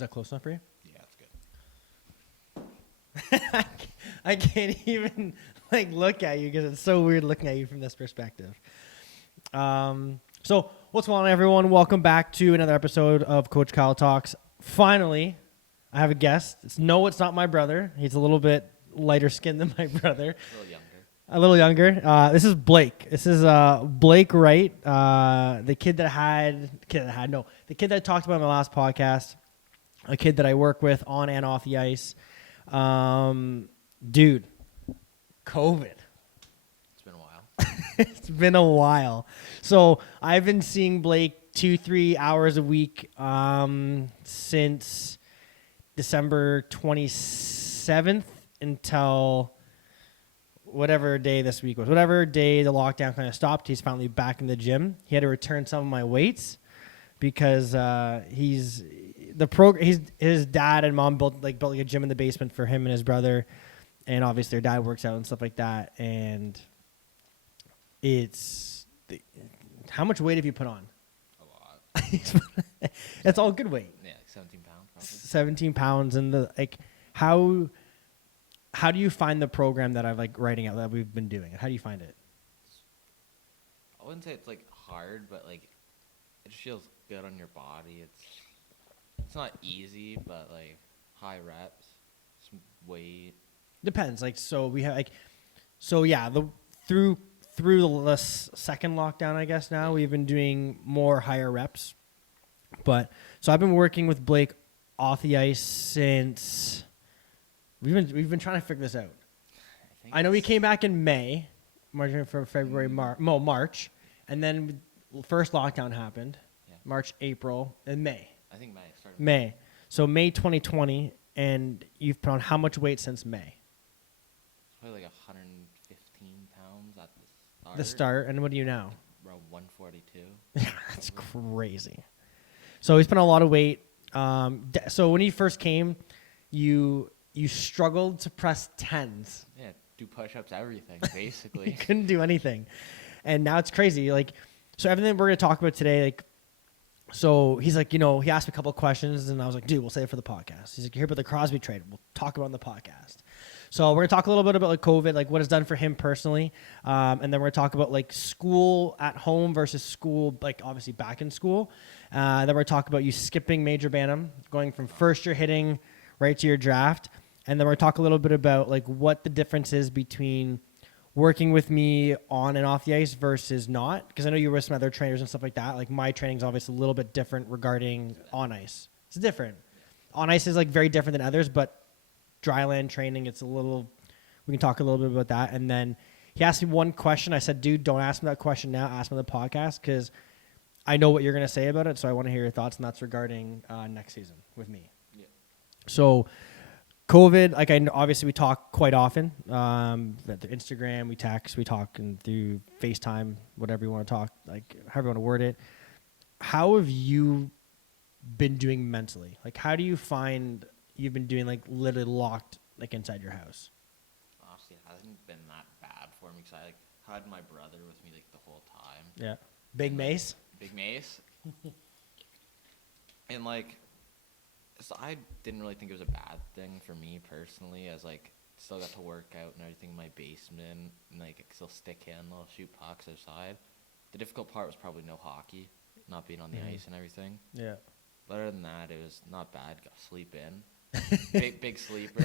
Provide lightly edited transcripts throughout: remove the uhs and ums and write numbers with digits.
Is that close enough for you? Yeah, that's good. I can't even look at you because it's so weird looking at you from this perspective. So what's going on, everyone? Welcome back to another episode of Coach Kyle Talks. Finally, I have a guest. It's not my brother. He's a little bit lighter skinned than my brother. A little younger. This is Blake. This is Blake Wright, the kid that I talked about in my last podcast, a kid that I work with on and off the ice. Dude, COVID. It's been a while. It's been a while. So I've been seeing Blake 2-3 hours a week since December 27th until whatever day this week was. Whatever day the lockdown kind of stopped, he's finally back in the gym. He had to return some of my weights because his dad and mom built a gym in the basement for him and his brother, and obviously their dad works out and stuff like that. And how much weight have you put on? A lot. It's all good weight. Yeah, like 17 pounds. Probably. 17 pounds, and how do you find the program that I'm writing out that we've been doing? How do you find it? I wouldn't say it's hard, but it just feels good on your body. It's not easy, but high reps, some weight. Depends. So we have through the second lockdown, I guess now we've been doing more higher reps. But so I've been working with Blake off the ice since we've been trying to figure this out. I know we came back in May, March, and then first lockdown happened. Yeah. March, April, and May. I think May started. May. So May 2020, and you've put on how much weight since May? Probably 115 pounds at the start. The start, and what are you now? Around 142. Yeah, that's crazy. So he's put on a lot of weight. So when he first came, you struggled to press 10s. Yeah, do push-ups, everything, basically. You couldn't do anything. And now it's crazy. So everything we're going to talk about today, so he's he asked me a couple of questions, and I was like, dude, we'll save it for the podcast. He's like, you hear about the Crosby trade? We'll talk about it on the podcast. So we're going to talk a little bit about COVID, what it's done for him personally. And then we're going to talk about school at home versus school, obviously back in school. Then we're going to talk about you skipping Major Bantam, going from first year hitting right to your draft. And then we're going to talk a little bit about what the difference is between working with me on and off the ice versus not. Because I know you were with some other trainers and stuff like that. My training's obviously a little bit different regarding on ice. It's different. On ice is very different than others, but dry land training, we can talk a little bit about that. And then he asked me one question. I said, dude, don't ask me that question now. Ask me on the podcast because I know what you're going to say about it. So I want to hear your thoughts, and that's regarding next season with me. Yeah. So COVID, obviously we talk quite often. Through Instagram, we text, we talk, and through FaceTime, whatever you want to talk, however you want to word it. How have you been doing mentally? How do you find you've been doing literally locked inside your house? Honestly, it hasn't been that bad for me because I had my brother with me the whole time. Yeah. Big Mace? Big Mace. And so I didn't really think it was a bad thing for me personally, as still got to work out and everything in my basement, and still stick handle, shoot pucks outside. The difficult part was probably no hockey, not being on the ice and everything. Yeah. But other than that, it was not bad. Got to sleep in. big sleeper.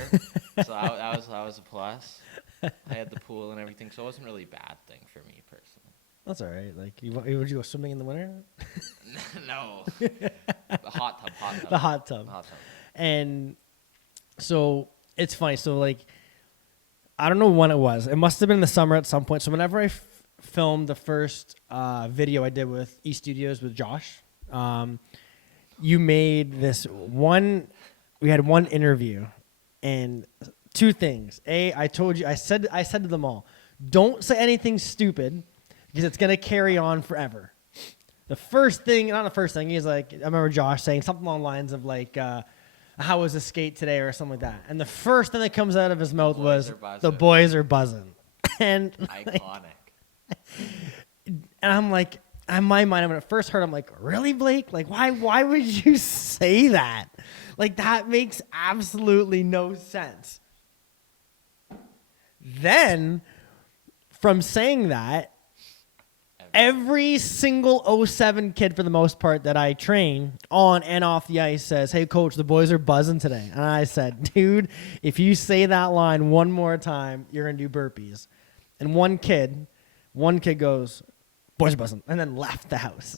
So that was a plus. I had the pool and everything, so it wasn't really a bad thing for me personally. That's all right. Would you go swimming in the winter? No. The hot tub. The hot tub. And so it's funny. So I don't know when it was. It must have been in the summer at some point. So whenever I filmed the first video I did with E Studios with Josh, you made this one. We had one interview, and two things. I told you. I said to them all, don't say anything stupid, because it's going to carry on forever. The first thing, not the first thing, he's I remember Josh saying something along the lines of how was the skate today or something like that. And the first thing that comes out of his mouth was, the boys are buzzing. And iconic. And I'm in my mind, when I first heard, I'm like, really, Blake? Like, why would you say that? Like, that makes absolutely no sense. Then, from saying that, every single '07 kid, for the most part, that I train on and off the ice says, hey, coach, the boys are buzzing today. And I said, dude, if you say that line one more time, you're going to do burpees. And one kid goes, boys are buzzing, and then left the house.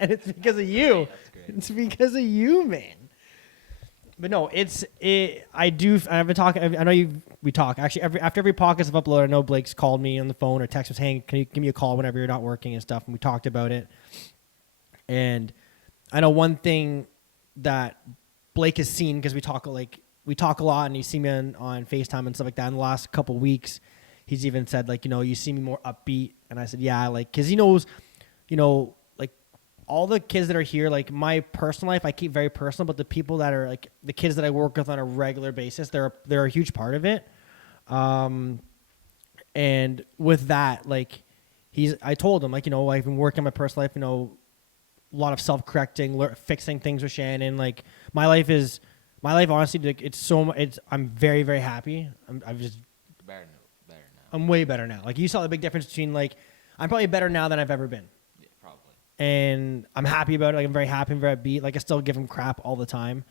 And it's because of you. That's great. It's because of you, man. But no, I've been talking. I know we talk. Actually, after every podcast I've uploaded, I know Blake's called me on the phone or texted me saying, can you give me a call whenever you're not working and stuff, and we talked about it. And I know one thing that Blake has seen, because we talk a lot, and he's seen me on FaceTime and stuff like that in the last couple weeks. He's even said, like, you see me more upbeat. And I said, yeah, like, because he knows, like, all the kids that are here, like, my personal life, I keep very personal, but the people that are, like, the kids that I work with on a regular basis, they're a huge part of it. And with that, like, I told him, like, I've been working on my personal life, a lot of self-correcting, fixing things with Shannon. Like, my life, honestly, like, I'm very, very happy. I'm just Better now. I'm way better now. Like, you saw the big difference between, like, I'm probably better now than I've ever been. Yeah, probably. And I'm happy about it. Like, I'm very happy and very upbeat. Like, I still give him crap all the time.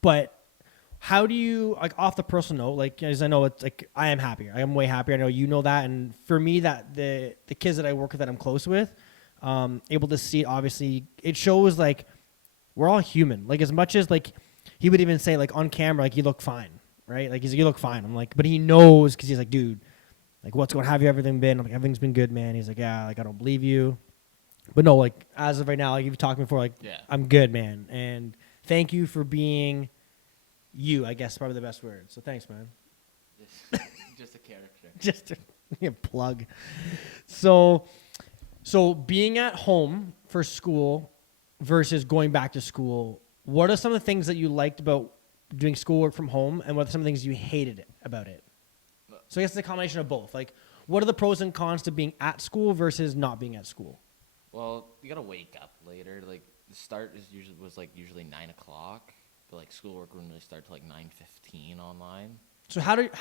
But how do you, like, off the personal note, like, as I know, it's like, I am happier. I am way happier. I know you know that. And for me, that the kids that I work with, that I'm close with, able to see it, obviously, it shows, like, we're all human. Like, as much as, like, he would even say, like, on camera, like, you look fine. Right? Like, he's like, you look fine. I'm like, but he knows, because he's like, dude, like, what's going on? Have you everything been? I'm like, everything's been good, man. He's like, yeah, like, I don't believe you. But no, like, as of right now, like, you've talked before, like, Yeah. I'm good, man. And thank you for being you, I guess, is probably the best word. So thanks, man. Just a character. Just a plug. So being at home for school versus going back to school, what are some of the things that you liked about doing schoolwork from home, and what are some of the things you hated about it? So I guess it's a combination of both. Like, what are the pros and cons to being at school versus not being at school? Well, you gotta wake up later. Like, the start was usually 9 o'clock, but like schoolwork wouldn't really start till like 9:15 online. So how did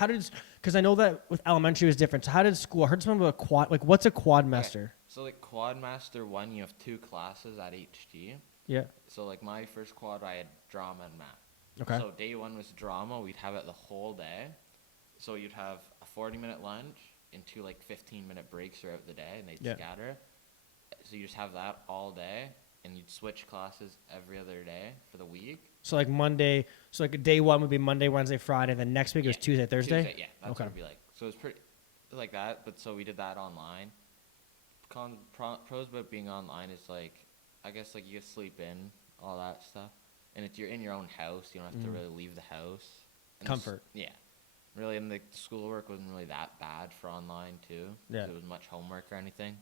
because I know that with elementary it was different. So how did school? I heard something about a quad. Like, what's a quadmaster? Okay. So like Quadmaster 1, you have 2 classes at HG. Yeah. So like my first quad, I had drama and math. Okay. So day 1 was drama. We'd have it the whole day. So you'd have a 40-minute lunch and 2 like 15-minute breaks throughout the day, and they'd scatter. So you just have that all day, and you'd switch classes every other day for the week. So like Monday, so like day 1 would be Monday, Wednesday, Friday. Then next week it was Tuesday, Thursday. Tuesday, yeah, that's what it'd be like. So it was pretty like that. But so we did that online. Pros about being online is like, I guess like you get sleep in, all that stuff. And you're in your own house. You don't have to really leave the house. And Comfort. Yeah. Really, and the schoolwork wasn't really that bad for online, too. Yeah. There was much homework or anything.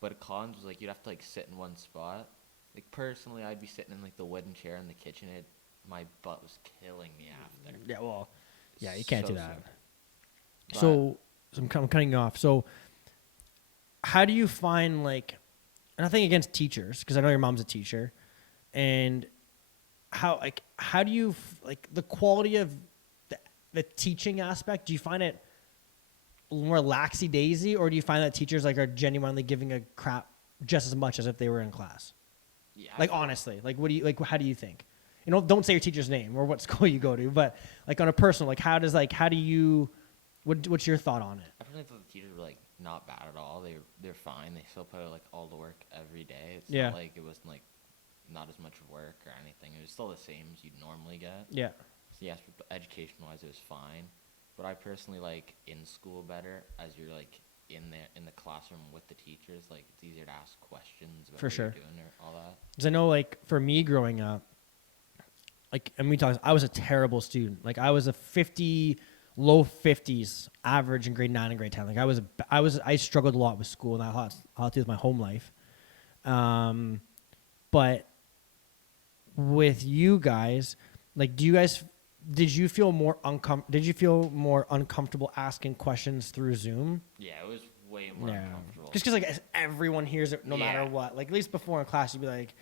But cons was, like, you'd have to, like, sit in one spot. Like, personally, I'd be sitting in, like, the wooden chair in the kitchen. My butt was killing me after. Yeah, well, yeah, you can't do that. So I'm cutting you off. So how do you find, like, nothing against teachers, because I know your mom's a teacher, and how do you, like, the quality of the teaching aspect, do you find it more laxy-daisy, or do you find that teachers, like, are genuinely giving a crap just as much as if they were in class? Yeah. Like, honestly, like, how do you think? Don't say your teacher's name or what school you go to, but, like, on a personal, like, what's your thought on it? I really thought the teachers were, like, not bad at all. They're fine. They still put out, like, all the work every day. It's not like it wasn't, like, not as much work or anything. It was still the same as you'd normally get. Yeah. So yes, education-wise, it was fine. But I personally like in school better, as you're like in the classroom with the teachers. Like, it's easier to ask questions about what you're doing or all that. Because I know, like, for me growing up, like, and we talked, I was a terrible student. Like, I was a low 50s average in grade 9 and grade 10. Like, I struggled a lot with school, and that had a lot to do with my home life. But with you guys, like, did you feel more uncomfortable asking questions through Zoom? Yeah, it was way more uncomfortable. Just because like everyone hears it no matter what. Like at least before in class, you'd be like,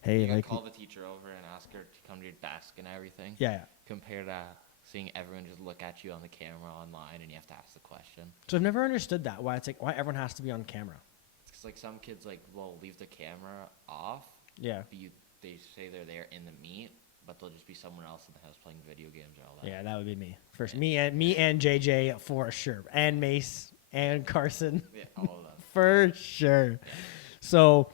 "Hey, You like." call the teacher over and ask her to come to your desk and everything. Yeah. Compared to seeing everyone just look at you on the camera online and you have to ask the question. So I've never understood that. Why it's like why everyone has to be on camera. It's like some kids like will leave the camera off. Yeah. But they say they're there in the meet, but they'll just be someone else in the house playing video games or all that. Yeah, that would be me. First, me and JJ for sure, and Mace and Carson. Yeah, all of them. For sure. So,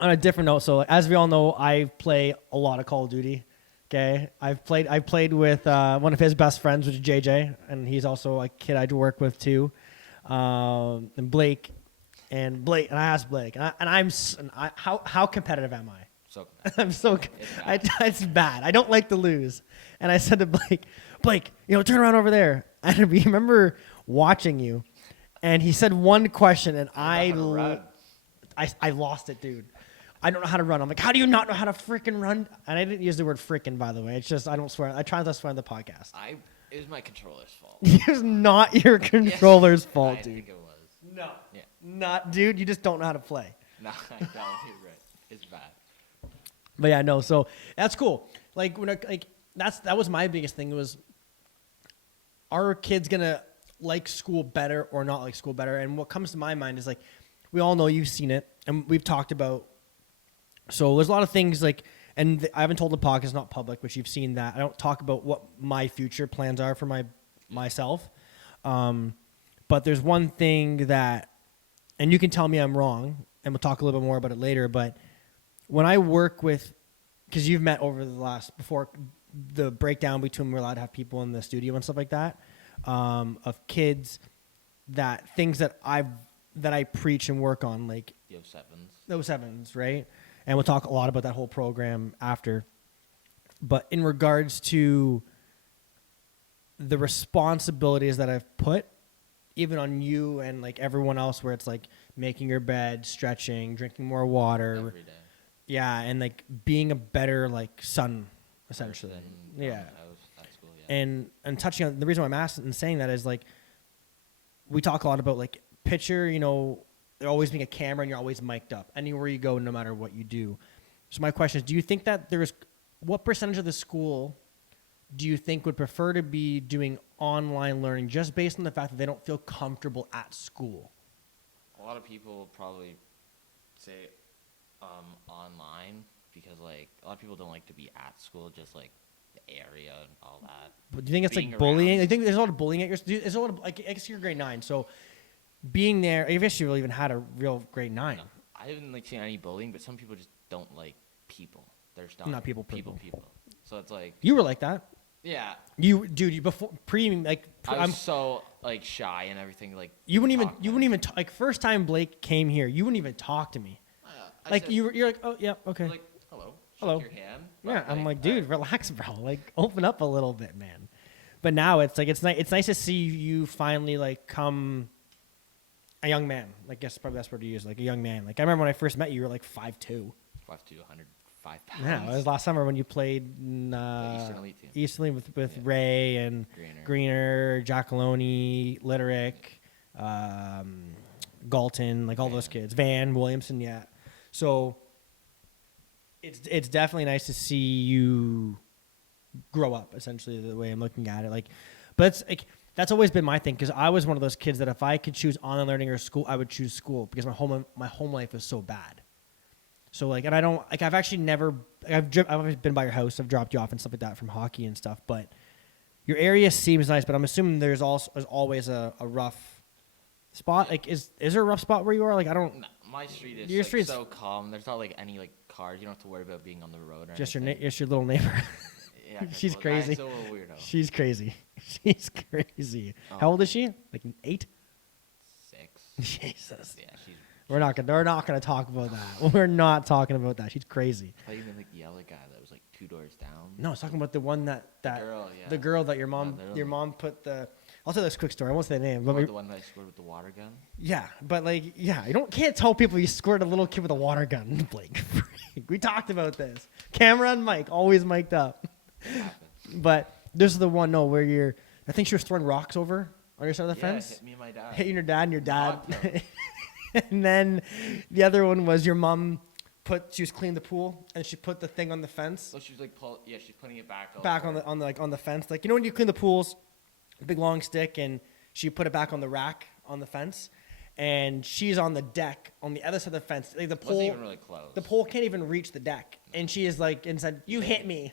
on a different note, so as we all know, I play a lot of Call of Duty. Okay, I've played with one of his best friends, which is JJ, and he's also a kid I work with too, and Blake, and I asked Blake, how competitive am I? So I'm so it's bad. I don't like to lose, and I said to Blake, turn around over there. And I remember watching you, and he said one question, and I lost it, dude. I don't know how to run. I'm like, how do you not know how to freaking run? And I didn't use the word freaking, by the way. It's just I don't swear. I try not to swear on the podcast. It was my controller's fault. It was not your controller's fault, I dude. think it was. No. Yeah. Not, dude. You just don't know how to play. No, I don't. You're right. It's bad. But yeah, no. So that's cool. Like that was my biggest thing was, are kids gonna like school better or not like school better? And what comes to my mind is like, we all know you've seen it, and we've talked about. So there's a lot of things like, and I haven't told the podcast, it's not public, but you've seen that. I don't talk about what my future plans are for myself. But there's one thing that, and you can tell me I'm wrong, and we'll talk a little bit more about it later, but when I work with, because you've met over before the breakdown between we're allowed to have people in the studio and stuff like that, of kids, things that I preach and work on, like The 07s. the 07s, right? And we'll talk a lot about that whole program after. But in regards to the responsibilities that I've put, even on you and like everyone else, where it's like making your bed, stretching, drinking more water. Every day. Yeah, and like being a better like son, essentially. Yeah. At school, yeah. And touching on the reason why I'm asking and saying that is like, we talk a lot about like picture, there always being a camera and you're always mic'd up anywhere you go, no matter what you do. So my question is, do you think that what percentage of the school do you think would prefer to be doing online learning just based on the fact that they don't feel comfortable at school? A lot of people probably say online because like a lot of people don't like to be at school, just like the area and all that. But do you think it's Being like bullying? around. I think there's a lot of bullying at your. There's a lot of like I guess you're grade 9, so being there, I guess you really even had a real grade 9. No, I haven't like seen any bullying, but some people just don't like people. They're just Not people. So it's like You were like that. yeah. You before I was so like shy and everything. Like you wouldn't even like first time Blake came here, you wouldn't even talk to me. You're like, oh yeah, okay. Like hello. Hello. Shake your hand. Yeah, But, I'm like, dude, relax, bro. Like, open up a little bit, man. But now it's like it's nice to see you finally like come a young man. I guess probably that's word to use, like a young man. Like I remember when I first met you, you were like 5'2". 5'2", 105 pounds. Yeah, it was last summer when you played in, Eastern Elite team. Eastern Elite with Yeah. Ray and Greener. Jackaloni, Litterick, Galton, like all those kids. Van Williamson, yeah. So it's definitely nice to see you grow up, essentially, the way I'm looking at it. Like, but it's like that's always been my thing, because I was one of those kids that if I could choose online learning or school, I would choose school because my home life was so bad. So like, and I don't like, I've actually never, I've always been by your house, I've dropped you off and stuff like that from hockey and stuff, but your area seems nice, but I'm assuming there's always a rough spot. Like, is there a rough spot where you are? Like, I don't. No, my street is Your like, street's- so calm. There's not like any like cars. You don't have to worry about being on the road or Just your anything. just your little neighbor. Yeah, She's well, crazy. She's a little weirdo. She's crazy. She's crazy. Oh. How old is she? Like 8? 6. Jesus. Yeah, she's. We're not gonna talk about that. We're not talking about that. She's crazy. I even like yell at guy that was like 2 doors down. No, I was talking about the one that girl, yeah. the girl that your mom put the. I'll tell this quick story. I won't say the name. But The one that I scored with the water gun. yeah, but like, yeah, you can't tell people you squirt a little kid with a water gun, Blake. We talked about this. Camera and mic, always mic'd up. It happens. But this is the one, where I think she was throwing rocks over on your side of the Yeah, fence. hit me and my dad. Hitting your dad, and your dad. Knocked him. And then the other one was your mom she was cleaning the pool and she put the thing on the fence. So she's like, she's putting it back On the fence. Like, you know when you clean the pools, a big long stick, and she put it back on the rack on the fence. And she's on the deck on the other side of the fence. Like the pole wasn't even really close. The pole can't even reach the deck. And she is like, and said, "You hit me."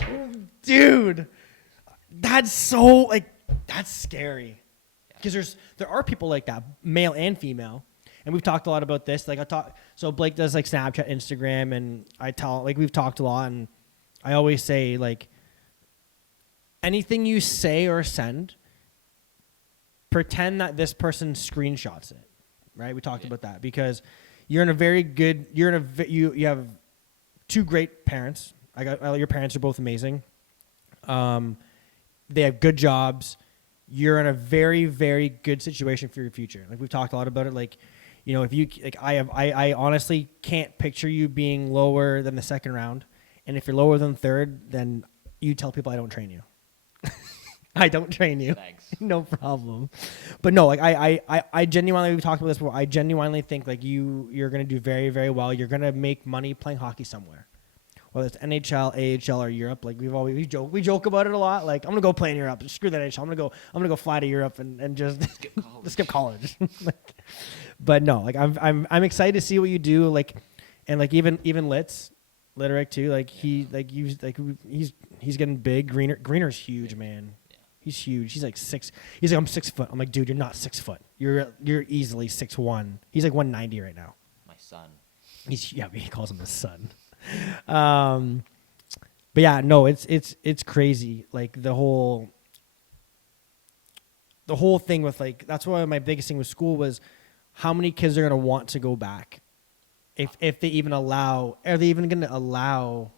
No. Dude, that's so, like, that's scary. Because there are people like that, male and female. And we've talked a lot about this. Like, so Blake does like Snapchat, Instagram, and we've talked a lot. And I always say, like, anything you say or send, pretend that this person screenshots it, right? We talked about that because you have two great parents. Your parents are both amazing. They have good jobs. You're in a very, very good situation for your future. Like, we've talked a lot about it. Like, you know, if you like, I honestly can't picture you being lower than the second round. And if you're lower than third, then you tell people I don't train you. I don't train you. Thanks. No problem. But no, like I genuinely, we've talked about this before. I genuinely think like you're gonna do very, very well. You're gonna make money playing hockey somewhere, whether it's NHL, AHL, or Europe. Like we joke about it a lot. Like, I'm gonna go play in Europe. Screw that NHL. I'm gonna go fly to Europe and just skip college. Like, but no, like I'm excited to see what you do. Like, and like even Litterick too. Like he's getting big. Greener's huge, man. He's huge. He's like He's like, I'm 6 foot. I'm like, dude, you're not 6 foot. You're easily 6'1". He's like 190 right now. My son. He calls him his son. But yeah, no, it's crazy. Like the whole thing with, like, that's why my biggest thing with school was how many kids are gonna want to go back, if they even allow. Are they even gonna allow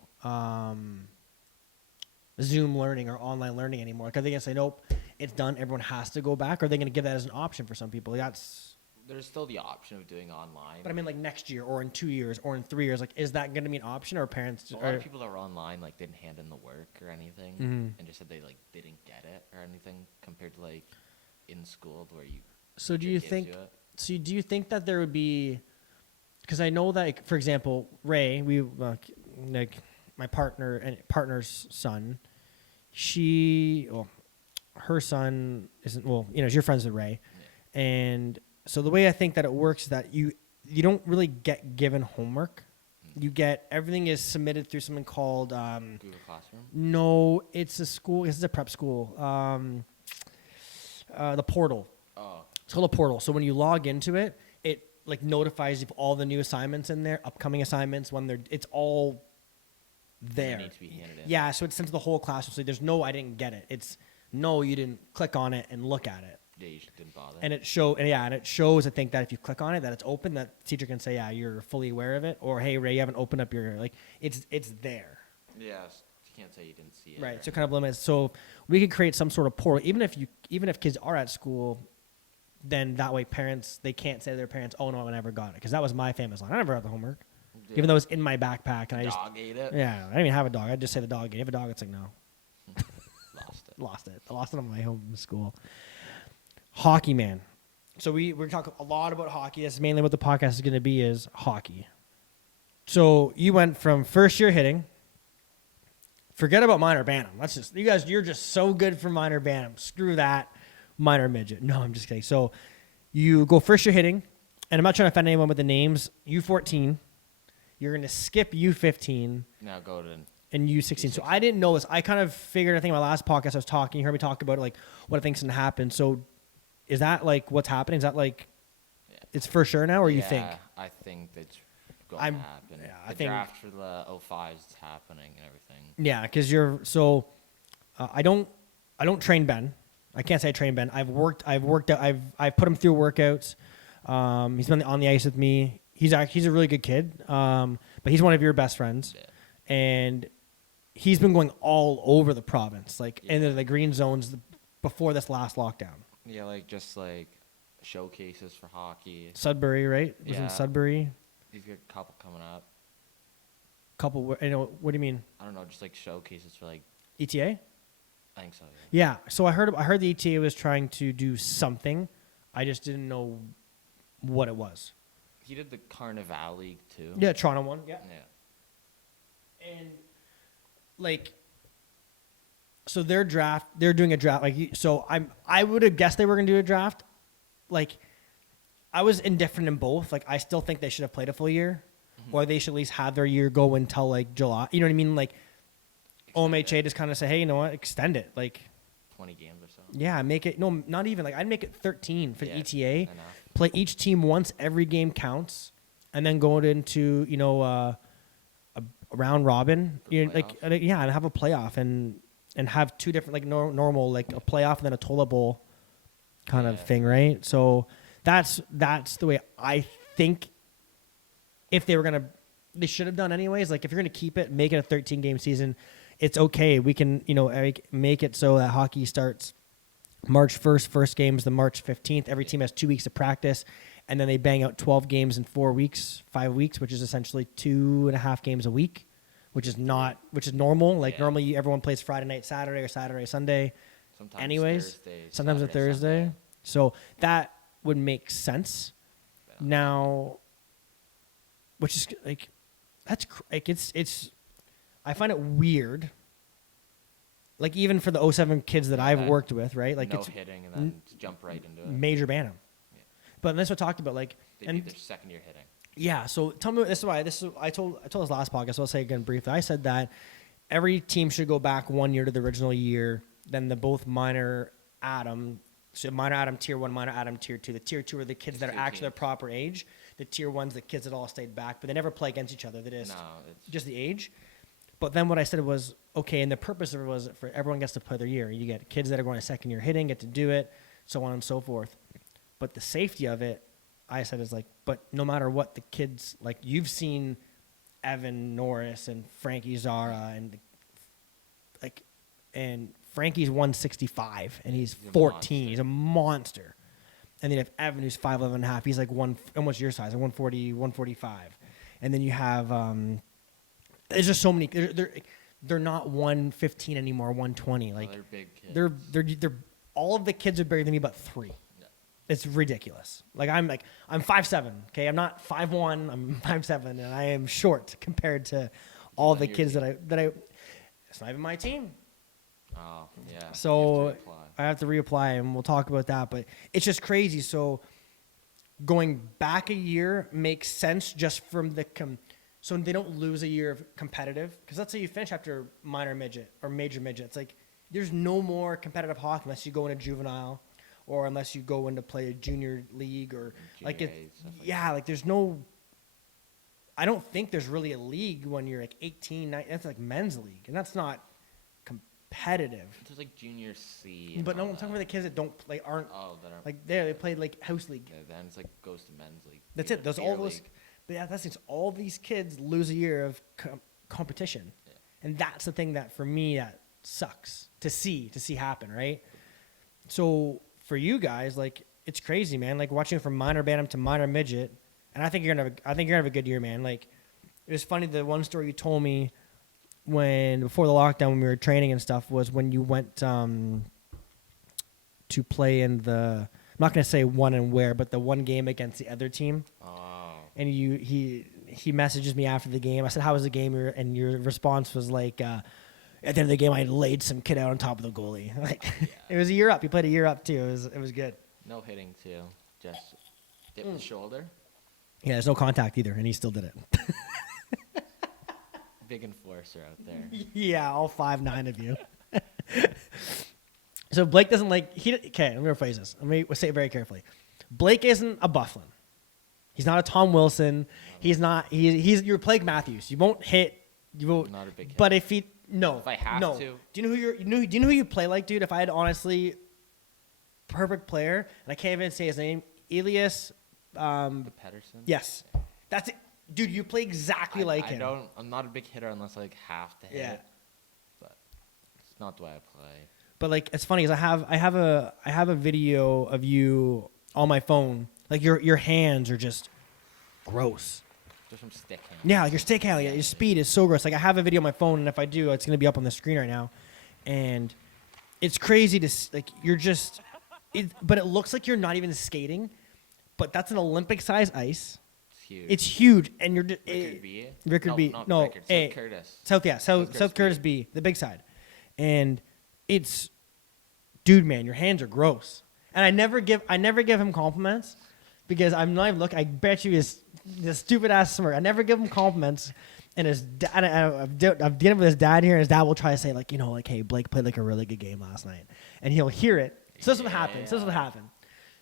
Zoom learning or online learning anymore? Like, are they gonna say nope, it's done, everyone has to go back? Or are they gonna give that as an option for some people? Like, there's still the option of doing online. But I mean, like, next year or in 2 years or in 3 years, like, is that gonna be an option, or parents? A lot of people that were online, like, didn't hand in the work or anything, and just said they, like, didn't get it or anything, compared to, like, in school where you. So do you think? So do you think that there would be? Because I know that, like, for example, Ray, like my partner's son, her son isn't, you're friends with Ray, and so the way I think that it works is that you don't really get given homework. You get, everything is submitted through something called Google Classroom. No, it's a school. This is a prep school. The portal. Oh. It's called a portal. So when you log into it, it like notifies you of all the new assignments in there, upcoming assignments, it's all there. It needs to be handed in. Yeah, so it's sent to the whole classroom. So there's no, I didn't get it. It's no, you didn't click on it and look at it. Yeah, you just didn't bother. And it shows, I think, that if you click on it, that it's open, that the teacher can say, yeah, you're fully aware of it, or hey, Ray, you haven't opened up your, like, it's there. Yes, you can't say you didn't see it. Right. So kind of limits. So we could create some sort of portal, even if kids are at school, then that way parents, they can't say to their parents, oh no, I never got it, because that was my famous line. I never had the homework, even though it was in my backpack, and dog ate it. Yeah, I didn't even have a dog. I'd just say the dog ate it. If a dog, it's like no. Lost it. I lost it on my way home from school. Hockey, man. So we're talking a lot about hockey. That's mainly what the podcast is going to be, is hockey. So you went from first year hitting. Forget about minor bantam. You're just so good for minor bantam. Screw that minor midget. No, I'm just kidding. So you go first year hitting, and I'm not trying to offend anyone with the names. U14. You're going to skip U15. Now go to. And U16. So I didn't know this. I kind of figured, I think my last podcast I was talking, you heard me talk about it, like what I think's going to happen. So is that like what's happening? Is that like it's for sure now, or you think? I think that's going to happen. Yeah, I think draft for the 05s is happening and everything. Yeah, because I don't train Ben. I can't say I train Ben. I've put him through workouts. He's been on the ice with me. He's a really good kid. But he's one of your best friends. Yeah. And he's been going all over the province, like into the green zones before this last lockdown. Yeah, just showcases for hockey. Sudbury, right? Was in Sudbury. He's got a couple coming up. Couple, what do you mean? I don't know, just showcases for ETA? I think so. Yeah. So I heard the ETA was trying to do something. I just didn't know what it was. He did the Carnival League too. Yeah, Toronto one. Yeah. Yeah. And like, so they're doing a draft. Like, so I would have guessed they were gonna do a draft. Like, I was indifferent in both. Like, I still think they should have played a full year, or they should at least have their year go until like July. You know what I mean? Like, OMHA just kind of say, hey, you know what? Extend it. Like, 20 games or so. yeah, make it. No, not even. Like, I'd make it 13 for the ETA. Enough. Play each team once. Every game counts, and then go into a round robin. For You know, like, playoffs? yeah, and have a playoff and have two different, like, normal, like a playoff and then a Tola Bowl kind of Yeah. thing, right? So that's the way I think. If they were gonna, they should have done anyways. Like, if you're gonna keep it, make it a 13 game season. It's okay. We can, make it so that hockey starts March 1st. First game's the March 15th. Every team has 2 weeks of practice, and then they bang out 12 games in 4 weeks, 5 weeks, which is essentially 2.5 games a week, which is normal. Like, Yeah. normally everyone plays Friday night, Saturday, or Saturday, Sunday. Sometimes Anyways, Thursday, sometimes a Saturday, Thursday. Sunday. So that would make sense. Yeah. Now, which is like, it's. I find it weird. Like, even for the 07 kids that I've that worked with, right? Like, No it's hitting and then jump right into it. major ban 'em. Yeah. But that's what I talked about. Like, They do and their second year hitting. yeah. So tell me, I told this last podcast. So I'll say again briefly. I said that every team should go back 1 year to the original year. Then the both minor Adam, so minor Adam tier 1, minor Adam tier 2. The tier 2 are the kids that are Two actually their teams. proper age. The tier 1's the kids that all stayed back, but they never play against each other. They just No, it's just the age. But then what I said was, okay, and the purpose of it was for everyone gets to play their year. You get kids that are going to second year hitting, get to do it, so on and so forth. But the safety of it, I said, is like, but no matter what the kids, like, you've seen Evan Norris and Frankie Zara and Frankie's 165 and he's He's a 14. monster. He's a monster. And then if Evan, who's 5'11 and a half, he's like almost your size, like 140, 145. And then you have, there's just so many. They're not 115 anymore, 120. Like, they're big kids. they're all of the kids are bigger than me, but 3. Yeah. It's ridiculous. I'm 5'7". Okay, I'm not 5'1". I'm 5'7", and I am short compared to all the your kids team. that I. It's not even my team. Oh, yeah. So You have to apply. I have to reapply, and we'll talk about that. But it's just crazy. So going back a year makes sense just from so they don't lose a year of competitive. Because let's say you finish after minor midget or major midget. It's like there's no more competitive hockey unless you go into juvenile or unless you go into play a junior league or like Junior it. A, stuff like Yeah, like there's no. I don't think there's really a league when you're like 18, 19. That's like men's league, and that's not competitive. There's like junior C. and But no, all I'm talking about that. the kids that don't play, aren't Oh, that are. like there. They played like house league. Yeah, then it's like goes to men's league. That's beer- it. Those beer all those. league. But yeah, that's it. All these kids lose a year of competition, Yeah. and that's the thing that for me that sucks to see happen, right? So for you guys, like it's crazy, man. Like watching from minor bantam to minor midget, and I think you're gonna have a good year, man. Like it was funny. The one story you told me before the lockdown when we were training and stuff was when you went to play in the. I'm not gonna say when and where, but the one game against the other team. Oh. And he messages me after the game. I said, "How was the game?" And your response was like, "At the end of the game, I laid some kid out on top of the goalie." Like it was a year up. He played a year up too. It was good. No hitting too. Just dip the shoulder. Yeah, there's no contact either, and he still did it. Big enforcer out there. Yeah, all 5'9" of you. So Blake doesn't like okay, let me rephrase this. Let me say it very carefully. Blake isn't a Bufflin. He's not a Tom Wilson. He's not. You're Blake Matthews. You won't hit. You won't. Not a big hit. But if he no. If I have no. to. Do you know who do you know who you play like, dude? If I had honestly perfect player, and I can't even say his name, Elias. The Pedersen. Yes, that's it, dude. You play exactly like him. I'm not a big hitter unless I have to hit. Yeah. But it's not the way I play. But like it's funny because I have a video of you on my phone. Like your hands are just gross. Just from stick hand. Yeah, like your stick handling, your speed is so gross. Like I have a video on my phone, and if I do, it's gonna be up on the screen right now, and it's crazy to like you're just. But it looks like you're not even skating, but that's an Olympic-size ice. It's huge. It's huge, and you're Rickard B. Rickard B. Not No, Rickard, South Curtis. South Curtis B, the big side, and it's, dude, man, your hands are gross. And I never give him compliments because I'm not even looking. I bet you his stupid ass smirk. I never give him compliments. And his dad, I've dealing with his dad here, and his dad will try to say like, hey, Blake played like a really good game last night, and he'll hear it. So this is what happened.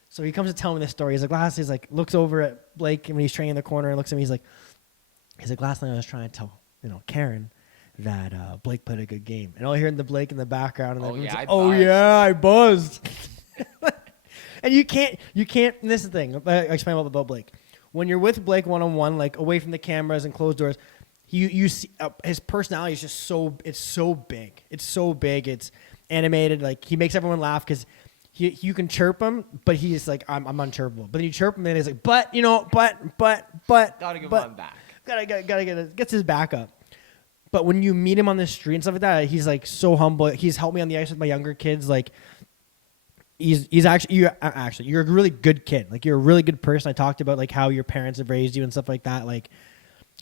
So he comes to tell me this story. He's like, looks over at Blake, and when he's training in the corner, and looks at me. He's like, last night I was trying to tell Karen that Blake played a good game, and all I hear the Blake in the background, and I buzzed. And you can't. And this is the thing. I explain about Blake. When you're with Blake one-on-one, like away from the cameras and closed doors, you see his personality is just so big. It's so big. It's animated. Like he makes everyone laugh because you can chirp him, but he's like I'm unchirpable. But then you chirp him and he's like, but gotta give him back. Gotta gets his back up. But when you meet him on the street and stuff like that, he's like so humble. He's helped me on the ice with my younger kids. Like he's actually you're a really good kid. Like you're a really good person. I talked about like how your parents have raised you and stuff like that. Like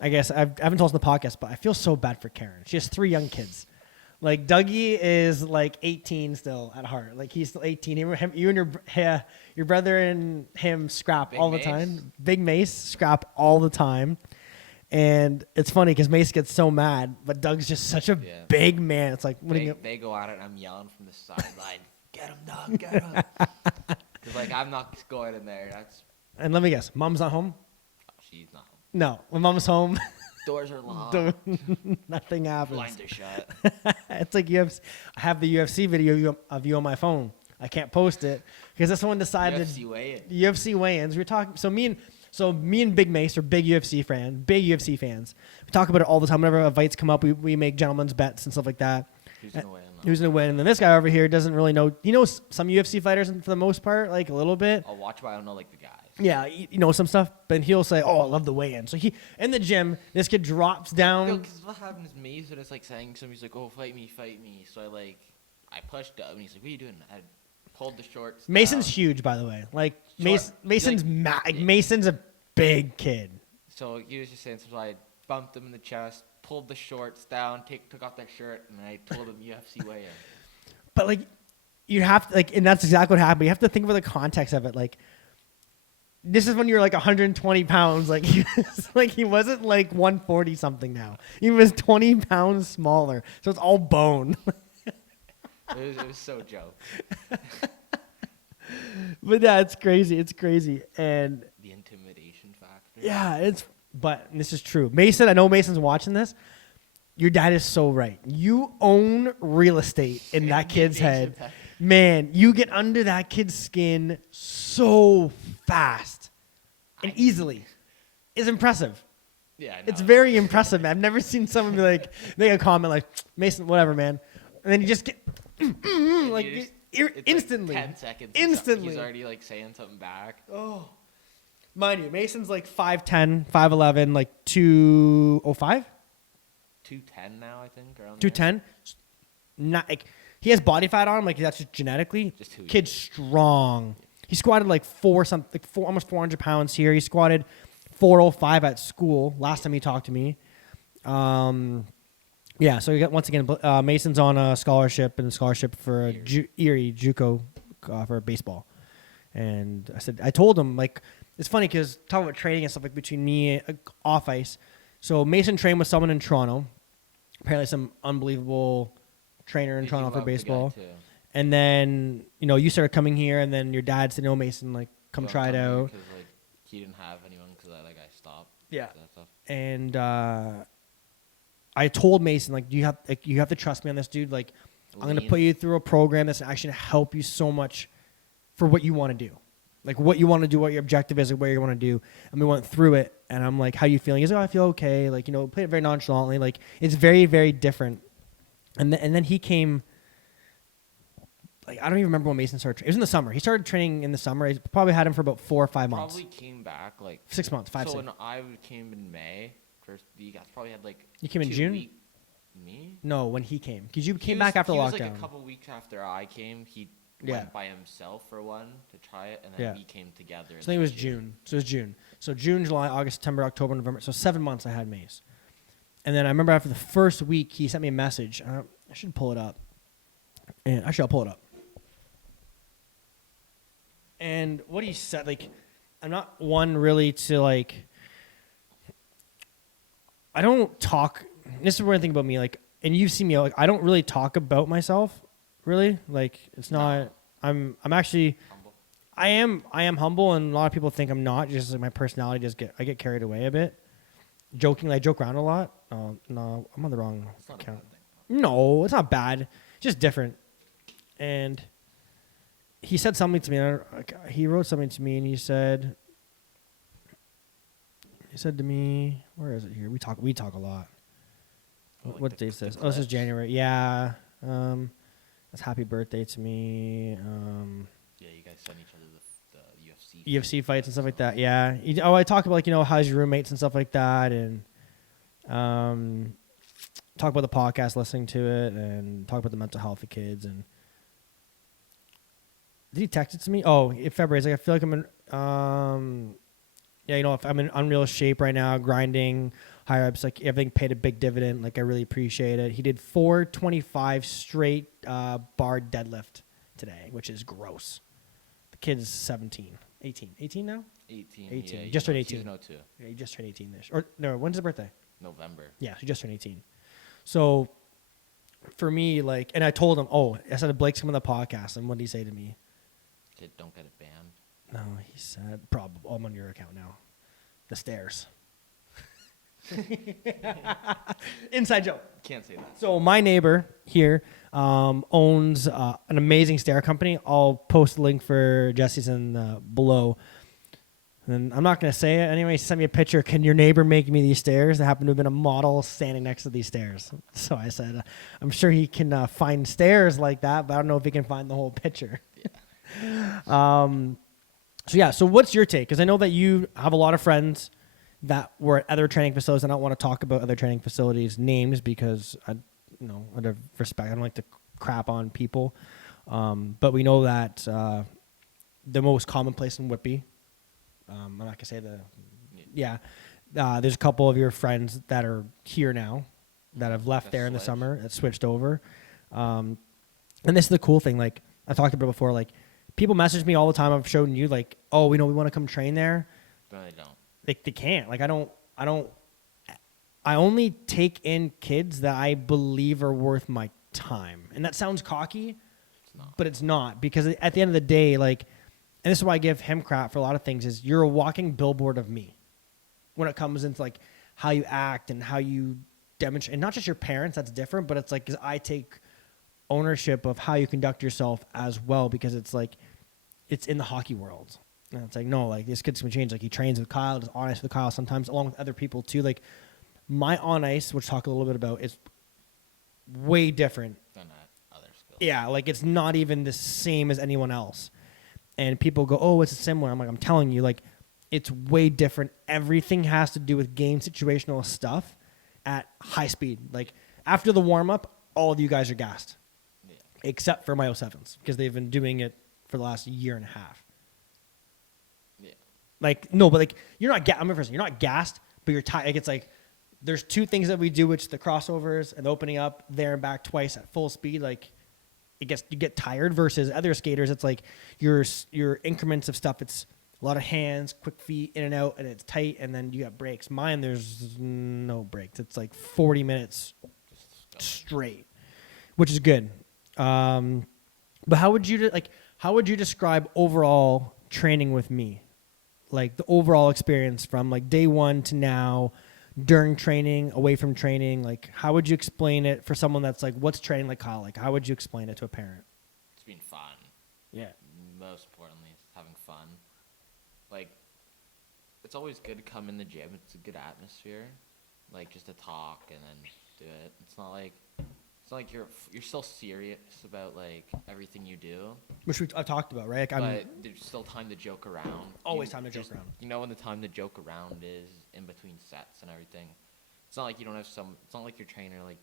I guess I haven't told us in the podcast, but I feel so bad for Karen. She has 3 young kids. Like Dougie is like 18 still at heart. Like he's still 18. You and your brother and him scrap all the time. Big Mace scrap all the time. And it's funny because Mace gets so mad, but Doug's just such a big man. It's like they go at it, and I'm yelling from the sideline, "Get him, Doug! Get him!" Because like I'm not going in there. And let me guess, Mom's not home. Oh, she's not home. No, when Mom's home, doors are locked. Nothing happens. Blinds are shut. It's like I have the UFC video of you on my phone. I can't post it because this one decided UFC weigh-ins. We were talking. So me and Big Mace are big UFC fans. We talk about it all the time. Whenever fights come up, we make gentlemen's bets and stuff like that. Who's gonna win? And then this guy over here doesn't really know. He knows some UFC fighters for the most part, like a little bit. I'll watch, but I don't know like the guys. Yeah, you know some stuff, but he'll say, "Oh, I love the weigh-in." So he in the gym, this kid drops down. Because what happens to me is that it's like saying somebody's like, "Oh, fight me." So I pushed up, and he's like, "What are you doing?" I pulled the shorts. Mason's huge, by the way. Like Mason's Mason's a big kid. So he was just saying, so I bumped him in the chest, pulled the shorts down, took off that shirt, and I told him UFC weigh-in. But like, you have to and that's exactly what happened. You have to think about the context of it. Like, this is when you're like 120 pounds. Like he wasn't like 140 something now. He was 20 pounds smaller. So it's all bone. It was so joke. But yeah, it's crazy. And the intimidation factor. Yeah, but this is true. Mason, I know Mason's watching this. Your dad is so right. You own real estate in that kid's head. Man, you get under that kid's skin so fast and easily. It's impressive. Yeah, it's very impressive, man. I've never seen someone be like, make a comment like, Mason, whatever, man. And then you just get, like, instantly. Like 10 seconds. Instantly. He's already, like, saying something back. Oh. Mind you, Mason's like 5'10", 5'11", like 205? 210 now, I think. 210? Not like, he has body fat on him, like that's just genetically. Just who Kid's strong. He squatted like almost 400 pounds here. He squatted 405 at school last time he talked to me. Yeah, so once again, Mason's on a scholarship for Erie JUCO for baseball. And I told him, like, it's funny because talking about training and stuff like between me off ice. So Mason trained with someone in Toronto, apparently some unbelievable trainer in Toronto for baseball. And then, you started coming here, and then your dad said, "No, Mason, like, come try it out." Because like he didn't have anyone because I stopped. Yeah. That stuff. And I told Mason, like, you have to trust me on this, dude. Like, I'm gonna put you through a program that's actually gonna help you so much for what you want to do, like what you want to do, what your objective is, like what you want to do. And we went through it, and I'm like, "How you feeling?" He's like, "Oh, I feel okay." Like, played it very nonchalantly. Like, it's very, very different. And then he came. Like, I don't even remember when Mason started. It was in the summer. He started training in the summer. I probably had him for about 4 or 5 months. Probably came back like 6 months, 5, 6. So when I came in May, first you guys probably had like. You came in June? Me? No, when he came, because you came back after lockdown. He was like a couple weeks after I came. He went by himself for one to try it, and then we came together. So I think it was June. So it was June. So June, July, August, September, October, November. So 7 months I had mace. And then I remember after the first week, he sent me a message. I should pull it up. And actually, I'll pull it up. And what he said, like, I'm not one really to, like, I don't talk. This is one thing about me, like, and you've seen me, like, I don't really talk about myself, really. Like, it's not. I'm actually. Humble. I am humble, and a lot of people think I'm not. Just like my personality, I get carried away a bit. Joking, I joke around a lot. No, I'm on the wrong account. No, it's not bad. Just different. And he said something to me. He wrote something to me, and he said to me, where is it here? We talk a lot. Like what day is this? Oh, this is January. Yeah. That's happy birthday to me. Yeah, you guys send each other the UFC fights and stuff like that. Yeah. I talk about, like, how's your roommates and stuff like that, and talk about the podcast, listening to it, and talk about the mental health of kids. And did he text it to me? Oh, in February. He's like, I feel like I'm in, if I'm in unreal shape right now, grinding higher ups, like everything paid a big dividend. Like, I really appreciate it. He did 425 straight bar deadlift today, which is gross. The kid's 18 now? 18. 18. Yeah, Just turned 18. He's no 2. Yeah, he just turned 18 this. Or no, when's his birthday? November. Yeah, so he just turned 18. So for me, like, and I told him, I said Blake's coming on the podcast, and what did he say to me? Kid, don't get it banned. No, he said, probably. I'm on your account now. The stairs. Inside joke. Can't say that. So my neighbor here owns an amazing stair company. I'll post a link for Jesse's below. And I'm not going to say it. Anyway, he sent me a picture. Can your neighbor make me these stairs? There happened to have been a model standing next to these stairs. So I said, I'm sure he can find stairs like that, but I don't know if he can find the whole picture. Yeah. So what's your take? Because I know that you have a lot of friends that were at other training facilities. I don't want to talk about other training facilities' names because out of respect, I don't like to crap on people. But we know that the most common place in Whitby, I'm not going to say there's a couple of your friends that are here now that have left there in the summer, that switched over. And this is the cool thing. Like, I talked about it before, like, people message me all the time. I've shown you, like, we want to come train there. But I don't. They can't. Like, I only take in kids that I believe are worth my time. And that sounds cocky, but it's not. Because at the end of the day, like, and this is why I give him crap for a lot of things, is you're a walking billboard of me when it comes into, like, how you act and how you demonstrate. And not just your parents, that's different, but it's like, because I take ownership of how you conduct yourself as well, because it's like, it's in the hockey world. And it's like, no, like, this kid's gonna change. Like, he trains with Kyle, is honest with Kyle sometimes, along with other people too. Like, my on ice, which talk a little bit about, is way different Than at other schools. Yeah, like, it's not even the same as anyone else. And people go, it's similar. I'm like, I'm telling you, like, it's way different. Everything has to do with game situational stuff at high speed. Like, after the warm up, all of you guys are gassed, except for my 07s, because they've been doing it for the last year and a half. Yeah. Like, no, but, like, you're not you're not gassed, but you're tired. Like, it's like, there's two things that we do, which the crossovers and the opening up there and back twice at full speed. Like, you get tired, versus other skaters. It's like your increments of stuff. It's a lot of hands, quick feet, in and out, and it's tight. And then you got breaks. Mine, there's no breaks. It's like 40 minutes straight, which is good. But how would you describe overall training with me? Like, the overall experience from, like, day one to now, during training, away from training. Like, how would you explain it for someone that's like, what's training like Kyle? Like, how would you explain it to a parent? It's been fun. Yeah. Most importantly, it's having fun. Like, it's always good to come in the gym. It's a good atmosphere. Like, just to talk and then do it. It's not like you're still serious about, like, everything you do. Which I've talked about, right? Like, but there's still time to joke around. Always time to joke around. You know when the time to joke around is in between sets and everything. It's not like you don't have it's not like your trainer, like,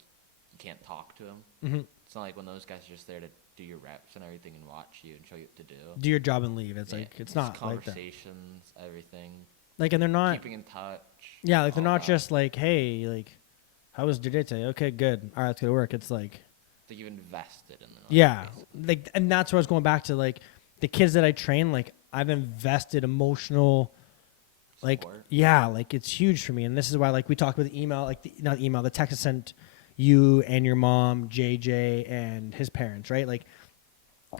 you can't talk to him. Mm-hmm. It's not like when those guys are just there to do your reps and everything and watch you and show you what to do. Do your job and leave. It's Yeah, like it's not like that. conversations, everything. Like, and they're not Keeping in touch. Yeah, like they're all not that. just like, hey, like, how was your day today? Okay, good. All right, let's go to work. It's like, That you've invested in them. yeah, basically. like, and that's where I was going back to. Like, the kids that I train, like, I've invested emotional, like, Support. yeah, like it's huge for me. And this is why, like, we talked about the email, like, not email, the text I sent you and your mom, JJ, and his parents, right? Like,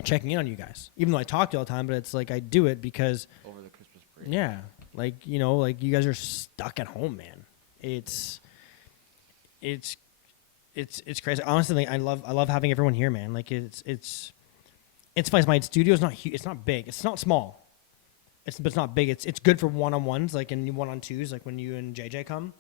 checking in on you guys. Even though I talk to you all the time, but it's like I do it because, Over the Christmas break. yeah, like, you know, like you guys are stuck at home, man. It's crazy. Honestly, like, I love having everyone here, man. Like it's fun. My studio's not huge. It's not big. It's not small. But it's not big. It's good for one-on-ones, like, and one-on-twos, like when you and JJ come.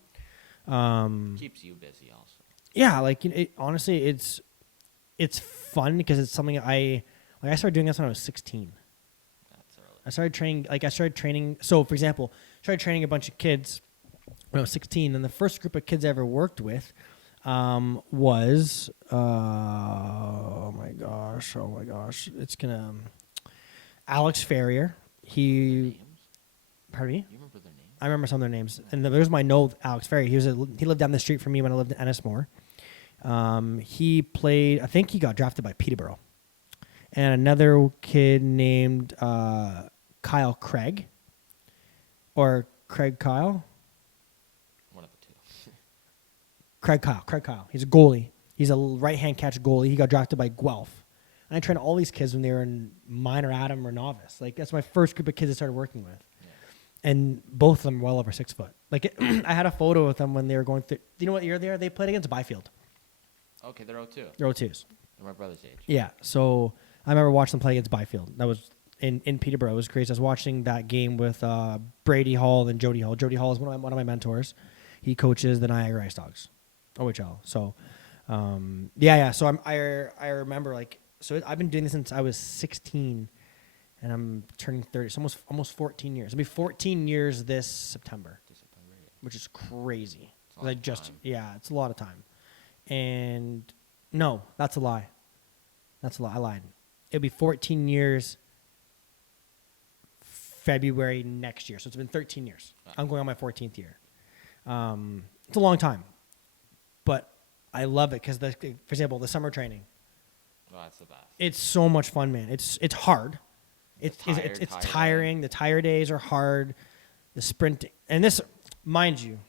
Keeps you busy also. Yeah, like, honestly, it's fun because it's something I started doing this when I was 16. That's early. I started training. So, for example, started training a bunch of kids when I was 16, and the first group of kids I ever worked with was oh my gosh, it's gonna Alex Ferrier. He, Names? pardon me. You remember their names? I remember some of their names, and there's my Alex Ferrier. He lived down the street from me when I lived in Ennismore. He played. I think he got drafted by Peterborough, and another kid named Kyle Craig, or Craig Kyle. One of the two. Craig Kyle. He's a goalie. He's a right-hand catch goalie. He got drafted by Guelph. And I trained all these kids when they were in minor Adam or novice. Like, that's my first group of kids I started working with. Yeah. And both of them were well over 6 foot. Like, I had a photo with them when they were going through. Do you know what year they are? They played against Byfield. Okay, they're 02. They're 02s. They're my brother's age. Yeah. So I remember watching them play against Byfield. That was in Peterborough. It was crazy. I was watching that game with Brady Hall and Jody Hall. Jody Hall is one of my mentors. He coaches the Niagara Ice Dogs, OHL. So, yeah. So I remember, like, so I've been doing this since I was 16, and I'm turning 30. It's almost 14 years. It'll be 14 years this September, which is crazy. It's a lot of time. Yeah, it's a lot of time. And no, that's a lie. I lied. It'll be 14 years February next year. So it's been 13 years. Wow. I'm going on my 14th year. It's a long time, but I love it because, for example, the summer training. Oh, that's the best. It's so much fun, man. It's hard. It's tiring. The tire days are hard. The sprinting, and this, mind you,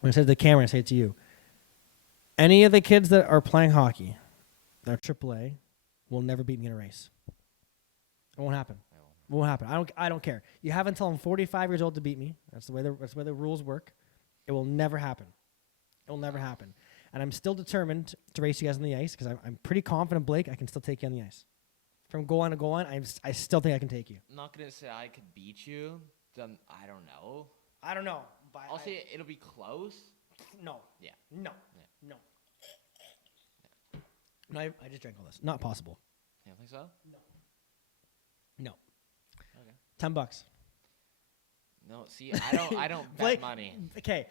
when I say to the camera, I say it to you. Any of the kids that are playing hockey, that are AAA, will never beat me in a race. It won't happen. It won't happen. I don't care. You have until I'm 45 years old to beat me. That's the way the rules work. It will never happen. It will never happen. And I'm still determined to race you guys on the ice because I'm pretty confident, Blake, I can still take you on the ice. From goal on to goal on, I still think I can take you. I'm not going to say I could beat you. Then I don't know. I don't know. But I'll say it'll be close. No. Yeah. No. Yeah. No. No, I just drank all this. Not possible. You don't think so? No. Okay. $10. No, see, I don't bet Blake, money. Okay.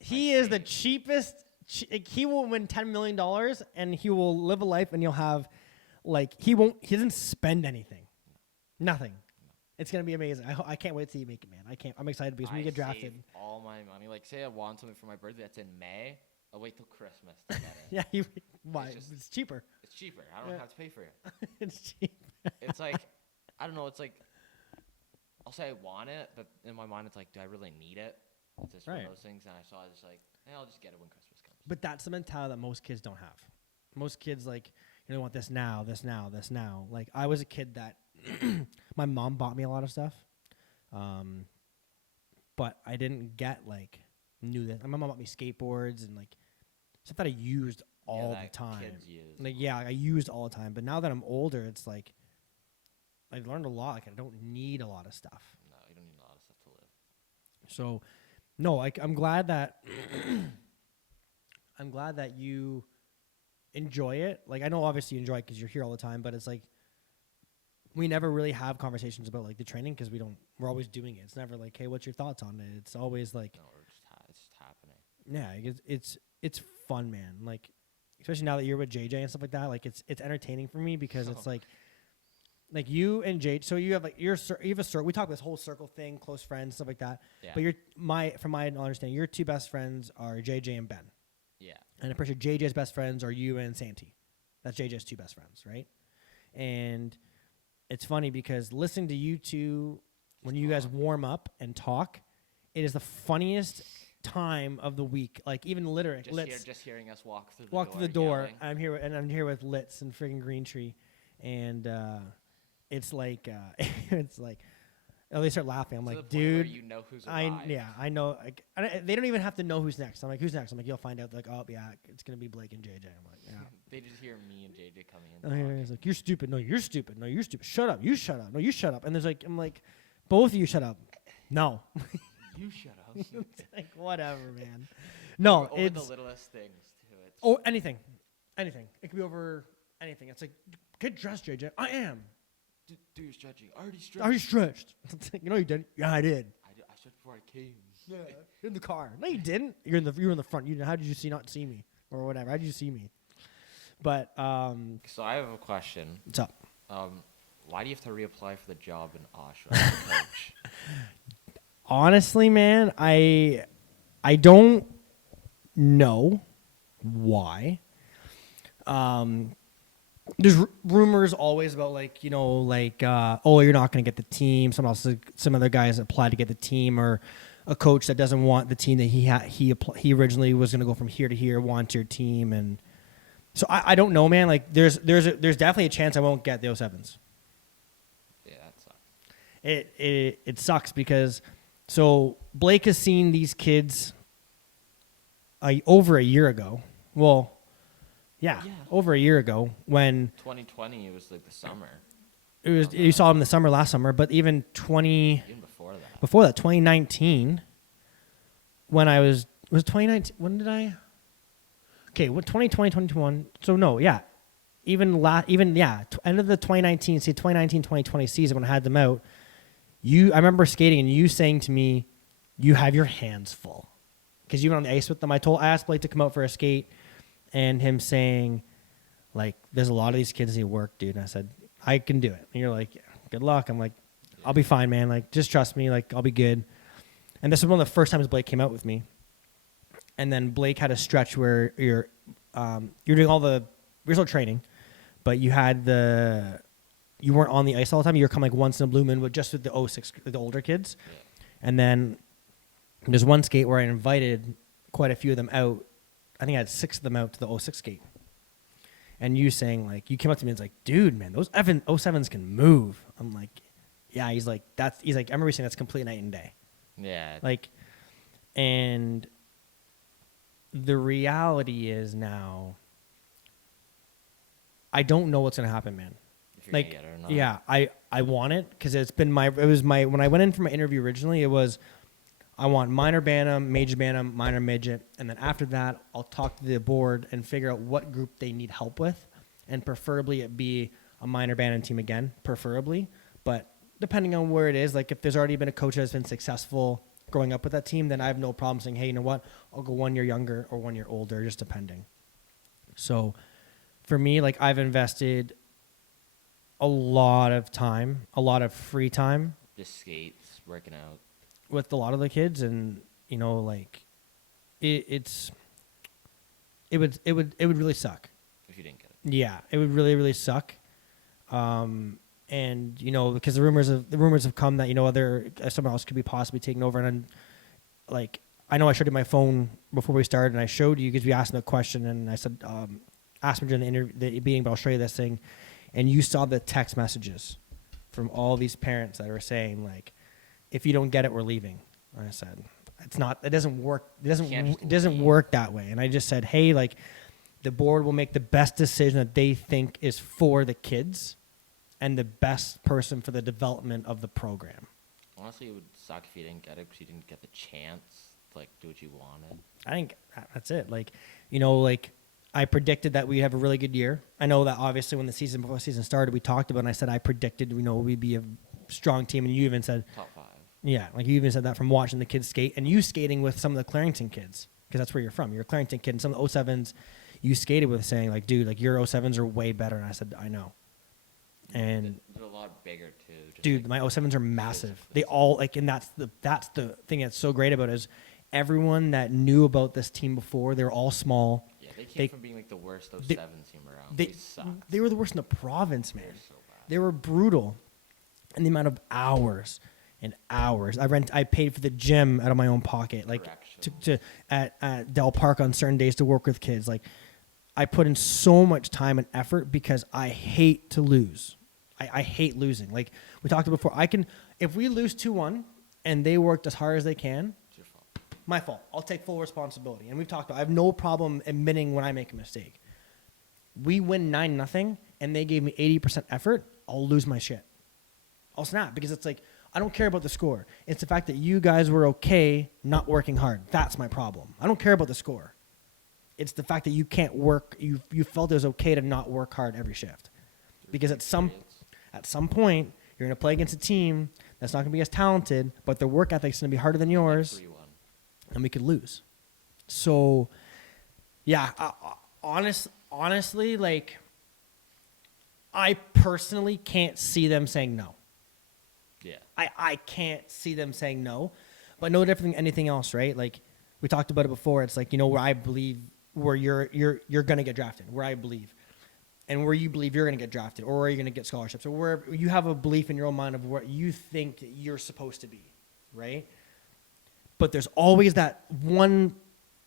He is the cheapest. He will win $10 million and he will live a life and you'll have, like, he doesn't spend anything. Nothing. It's going to be amazing. I can't wait till you make it, man. I'm excited because when you get drafted. Save all my money. Like, say I want something for my birthday that's in May. I'll wait till Christmas to get it. Yeah, why? It's It's cheaper. It's cheaper. I don't have to pay for it. It's cheap. It's like, I don't know. It's like, I'll say I want it, but in my mind, it's like, do I really need it? It's just one Right. of those things. And I saw it, it's like, hey, I'll just get it when Christmas comes. But that's the mentality that most kids don't have. Most kids, like, you know, want this now, this now, this now. Like, I was a kid that my mom bought me a lot of stuff. But I didn't get, like, new that. My mom bought me skateboards and, like, stuff that I used all the time. Kids use. Like, yeah, I used all the time. But now that I'm older, it's like, I've learned a lot. Like, I don't need a lot of stuff. No, you don't need a lot of stuff to live. So, no, like, I'm glad that I'm glad that you enjoy it. Like, I know obviously you enjoy it because you're here all the time, but it's like we never really have conversations about, like, the training because we're always doing it. It's never like, hey, what's your thoughts on it? It's always like, No, it's just happening. yeah, it's fun, man. Like, especially now that you're with JJ and stuff like that. Like it's entertaining for me because it's Oh. like you and JJ. So you have like you have a circle. We talk about this whole circle thing, close friends, stuff like that. Yeah. But from my understanding, your two best friends are JJ and Ben. Yeah. And I'm pretty sure JJ's best friends are you and Santi. That's JJ's two best friends, right? And it's funny because listening to you two when you guys warm up and talk, it is the funniest time of the week. Like even Just hearing us walk through the door. yelling. I'm here with Litz and friggin' Green Tree, and it's like it's like. Oh, they start laughing. I'm To the like, point where dude, you know who's arrived. I know. Like, they don't even have to know who's next. I'm like, who's next? I'm like, you'll find out. Like, oh yeah, it's gonna be Blake and JJ. I'm like, yeah. They just hear me and JJ coming in. Oh, yeah, talking. he's like, you're stupid. No, you're stupid. No, you're stupid. Shut up. You shut up. No, you shut up. And I'm like, both of you shut up. No. You shut up. It's like whatever, man. No, Over it's the littlest things too. It's anything. It could be over anything. It's like, get dressed, JJ. I am. do your stretching. I already stretched. Are you stretched? It's like, you know you didn't. Yeah, I did. I stretched before I came. Yeah, you're in the car. No, you didn't. You were in the front. How did you not see me or whatever? How did you see me? But So I have a question. what's up? Why do you have to reapply for the job in Oshawa as a coach? Honestly, man, I don't know why. There's rumors always about like oh, you're not going to get the team. Some other guys apply to get the team, or a coach that doesn't want the team that he originally was going to go from here to here wants your team, and so I don't know, man. Like there's definitely a chance I won't get the 07s. Yeah, that sucks. It sucks because so Blake has seen these kids over a year ago. Well, yeah, over a year ago when 2020, it was like the summer. it was you saw him last summer, but even Even before that 2019 when I was 2019 when did I okay what 2020 2021 so no yeah end of the 2019 season when I had them out, I remember skating and you saying to me, you have your hands full because you went on the ice with them. I asked Blake to come out for a skate, and him saying, like, there's a lot of these kids that need work, dude. And I said, I can do it. And you're like, yeah, good luck. I'm like, I'll be fine, man. Like, just trust me. Like, I'll be good. And this was one of the first times Blake came out with me. And then Blake had a stretch where you're doing all the still training, but you weren't on the ice all the time. You were coming like once in a blue moon, but just with the 06, the older kids. Yeah. And then there's one skate where I invited quite a few of them out. I think I had 6 of them out to the 06 skate. And you saying, like, you came up to me and was like, dude, man, those 07s can move. I'm like, yeah. He's like, I remember you saying that's complete night and day. Yeah. Like, and the reality is now, I don't know what's going to happen, man. If you're Like, gonna get it or not. yeah, I want it because when I went in for my interview originally, it was, I want minor bantam, major bantam, minor midget, and then after that, I'll talk to the board and figure out what group they need help with, and preferably it be a minor bantam team again, preferably. But depending on where it is, like if there's already been a coach that's been successful growing up with that team, then I have no problem saying, hey, you know what, I'll go 1 year younger or 1 year older, just depending. So for me, like I've invested a lot of time, a lot of free time Just skates, working out. with a lot of the kids, and like it would really suck. If you didn't get it. Yeah, it would really, really suck. And because the rumors have come that someone else could be possibly taking over, and like I know I showed you my phone before we started, and I showed you because we asked them a question, and I said asked me during the meeting, but I'll show you this thing, and you saw the text messages from all these parents that were saying like, if you don't get it, we're leaving. And I said, it doesn't work. It doesn't work that way. And I just said, hey, like the board will make the best decision that they think is for the kids and the best person for the development of the program. Honestly, it would suck if you didn't get it because you didn't get the chance to like do what you wanted. I think that's it. Like, like I predicted that we'd have a really good year. I know that obviously when before the season started, we talked about it, and I said I predicted, we'd be a strong team, and you even said Top 5. yeah, like you even said that from watching the kids skate and you skating with some of the Clarington kids, because that's where you're from. You're a Clarington kid, and some of the 07s, you skated with saying like, dude, like your 07s are way better. And I said, I know. And they're a lot bigger too. Just dude, like, my 07s are massive. They all like, and that's the thing that's so great about it is everyone that knew about this team before, they're all small. yeah, they came from being like the worst 07 team around. They sucked. They were the worst in the province, man. They were so bad. They were brutal. And the amount of hours and hours I paid for the gym out of my own pocket, like to at Del Park on certain days to work with kids. Like I put in so much time and effort because I hate to lose. I hate losing. Like we talked about before, if we lose 2-1 and they worked as hard as they can, It's your fault. my fault. I'll take full responsibility. And we've talked about, I have no problem admitting when I make a mistake. We win 9-0 and they gave me 80% effort, I'll lose my shit. I'll snap because it's like, I don't care about the score. It's the fact that you guys were okay not working hard. That's my problem. I don't care about the score. It's the fact that you can't work. You felt it was okay to not work hard every shift. Because at some point, you're going to play against a team that's not going to be as talented, but their work ethic's going to be harder than yours, 3-1. and we could lose. So, yeah, honestly, like, I personally can't see them saying no. Yeah. I can't see them saying no, but no different than anything else, right? Like, we talked about it before. It's like, where I believe where you're going to get drafted, where I believe. And where you believe you're going to get drafted, or where you're going to get scholarships, or where you have a belief in your own mind of what you think that you're supposed to be, right? But there's always that one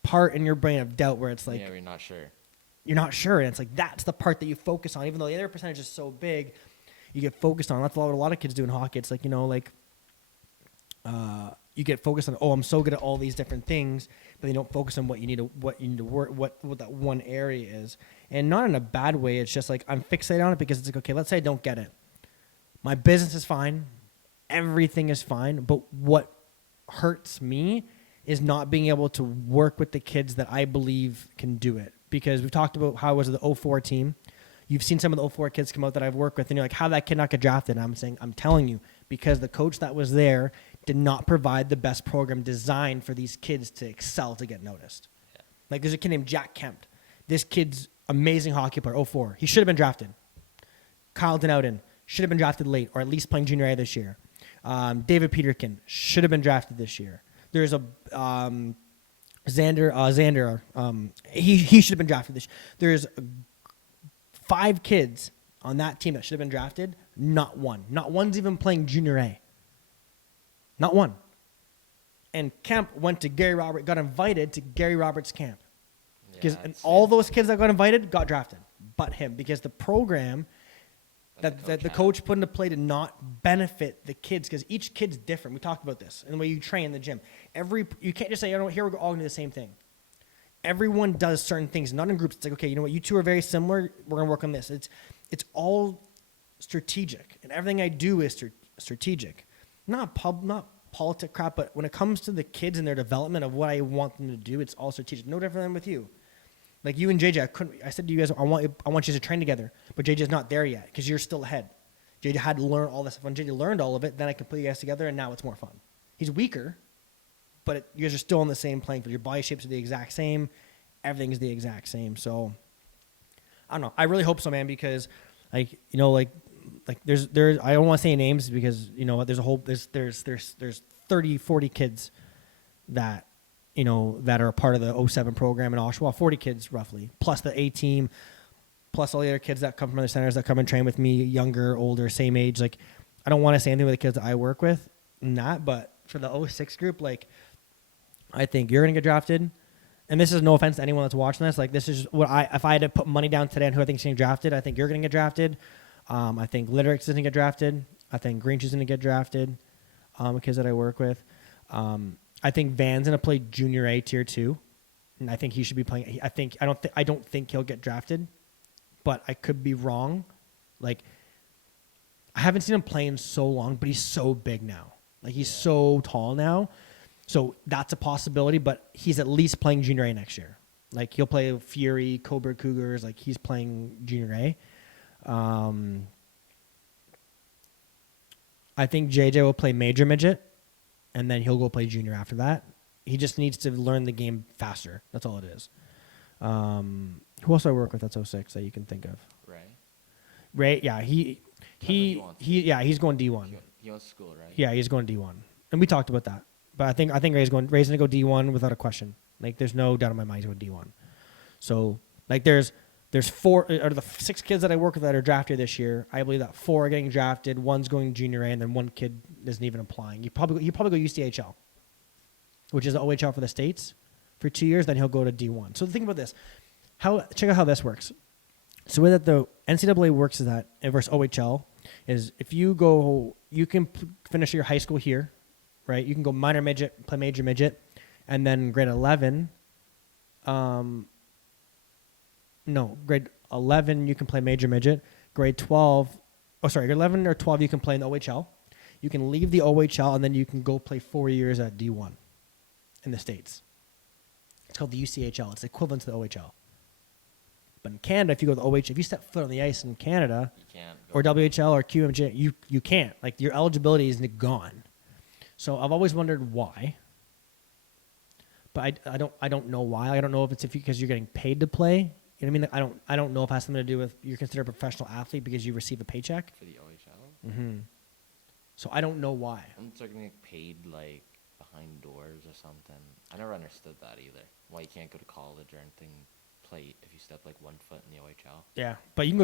part in your brain of doubt where it's like, yeah, you're not sure. You're not sure, and it's like that's the part that you focus on. Even though the other percentage is so big, you get focused on. That's what a lot of kids do in hockey. It's like you get focused on. Oh, I'm so good at all these different things, but they don't focus on what you need to work, what that one area is, and not in a bad way. It's just like I'm fixated on it because it's like, okay, let's say I don't get it. My business is fine, everything is fine, but what hurts me is not being able to work with the kids that I believe can do it. Because we've talked about how it was the 04 team. You've seen some of the 04 kids come out that I've worked with, and you're like, how that kid not get drafted? And I'm telling you, because the coach that was there did not provide the best program designed for these kids to excel to get noticed. Yeah. Like there's a kid named Jack Kemp. This kid's amazing hockey player, 04. He should have been drafted. Kyle Denowden should have been drafted late, or at least playing junior A this year. David Peterkin should have been drafted this year. There's a Xander, he should have been drafted this year. There's 5 kids on that team that should have been drafted. Not one. Not one's even playing junior A. Not one. And Kemp went to got invited to Gary Roberts' camp. Because all those kids that got invited got drafted, but him, because the program that the coach put into play did not benefit the kids, because each kid's different. We talked about this and the way you train in the gym. You can't just say, here we're all going to do the same thing. Everyone does certain things, not in groups. It's like, okay, you know what, you two are very similar. We're going to work on this. It's all strategic, and everything I do is strategic. Not politic crap, but when it comes to the kids and their development of what I want them to do, it's all strategic. No different than with you. Like you and JJ, I said to you guys, I want you to train together, but JJ's not there yet because you're still ahead. JJ had to learn all this stuff. When JJ learned all of it, then I could put you guys together, and now it's more fun. He's weaker, but you guys are still on the same playing field. Your body shapes are the exact same. Everything is the exact same. So I don't know. I really hope so, man, because there's I don't want to say names because there's 30, 40 kids that that are a part of the 07 program in Oshawa, 40 kids roughly, plus the A team, plus all the other kids that come from other centers that come and train with me, younger, older, same age. Like, I don't want to say anything with the kids that I work with, but for the 06 group, like, I think you're going to get drafted. And this is no offense to anyone that's watching this. Like, this is what if I had to put money down today on who I think is going to get drafted, I think you're going to get drafted. I think Litterick's going to get drafted. I think Grinch is going to get drafted, the kids that I work with. I think Van's gonna play junior A tier 2, and I think he should be playing. I don't think he'll get drafted, but I could be wrong. Like, I haven't seen him play in so long, but he's so big now. Like, he's so tall now, so that's a possibility. But he's at least playing junior A next year. Like, he'll play Fury, Coburg Cougars. Like, he's playing junior A. I think JJ will play major midget. And then he'll go play junior after that. He just needs to learn the game faster. That's all it is. Who else do I work with that's 06 that you can think of? Right? Ray, yeah, he's going D1. He wants school, right? Yeah, he's going D1, and we talked about that. But I think Ray's gonna go D1 without a question. Like, there's no doubt in my mind he's going D1. So like, there's 4 out of the 6 kids that I work with that are drafted this year. I believe that 4 are getting drafted. 1's going junior A, and then 1 kid isn't even applying. He probably go UCHL, which is the OHL for the States, for 2 years. Then he'll go to D1. So think about this. Check out how this works. So the way that the NCAA works is that versus OHL is if you go, you can finish your high school here, right? You can go minor midget, play major midget, and then grade 11. Grade 11 you can play major midget. Grade 11 or 12 you can play in the OHL. You can leave the OHL and then you can go play 4 years at D1 in the States. It's called the UCHL. It's equivalent to the OHL. But in Canada, if you go to the OHL, if you step foot on the ice in Canada, You can't go. or WHL or QMJ, you can't. Like, your eligibility is gone. So I've always wondered why. But I don't know why. I don't know if it's because you're getting paid to play. You know what I mean? Like, I don't know if it has something to do with you're considered a professional athlete because you receive a paycheck. For the OHL? Mm-hmm. So I don't know why. I'm starting to get paid, like, behind doors or something. I never understood that either. Why you can't go to college or anything, play if you step, like, 1 foot in the OHL. Yeah, but you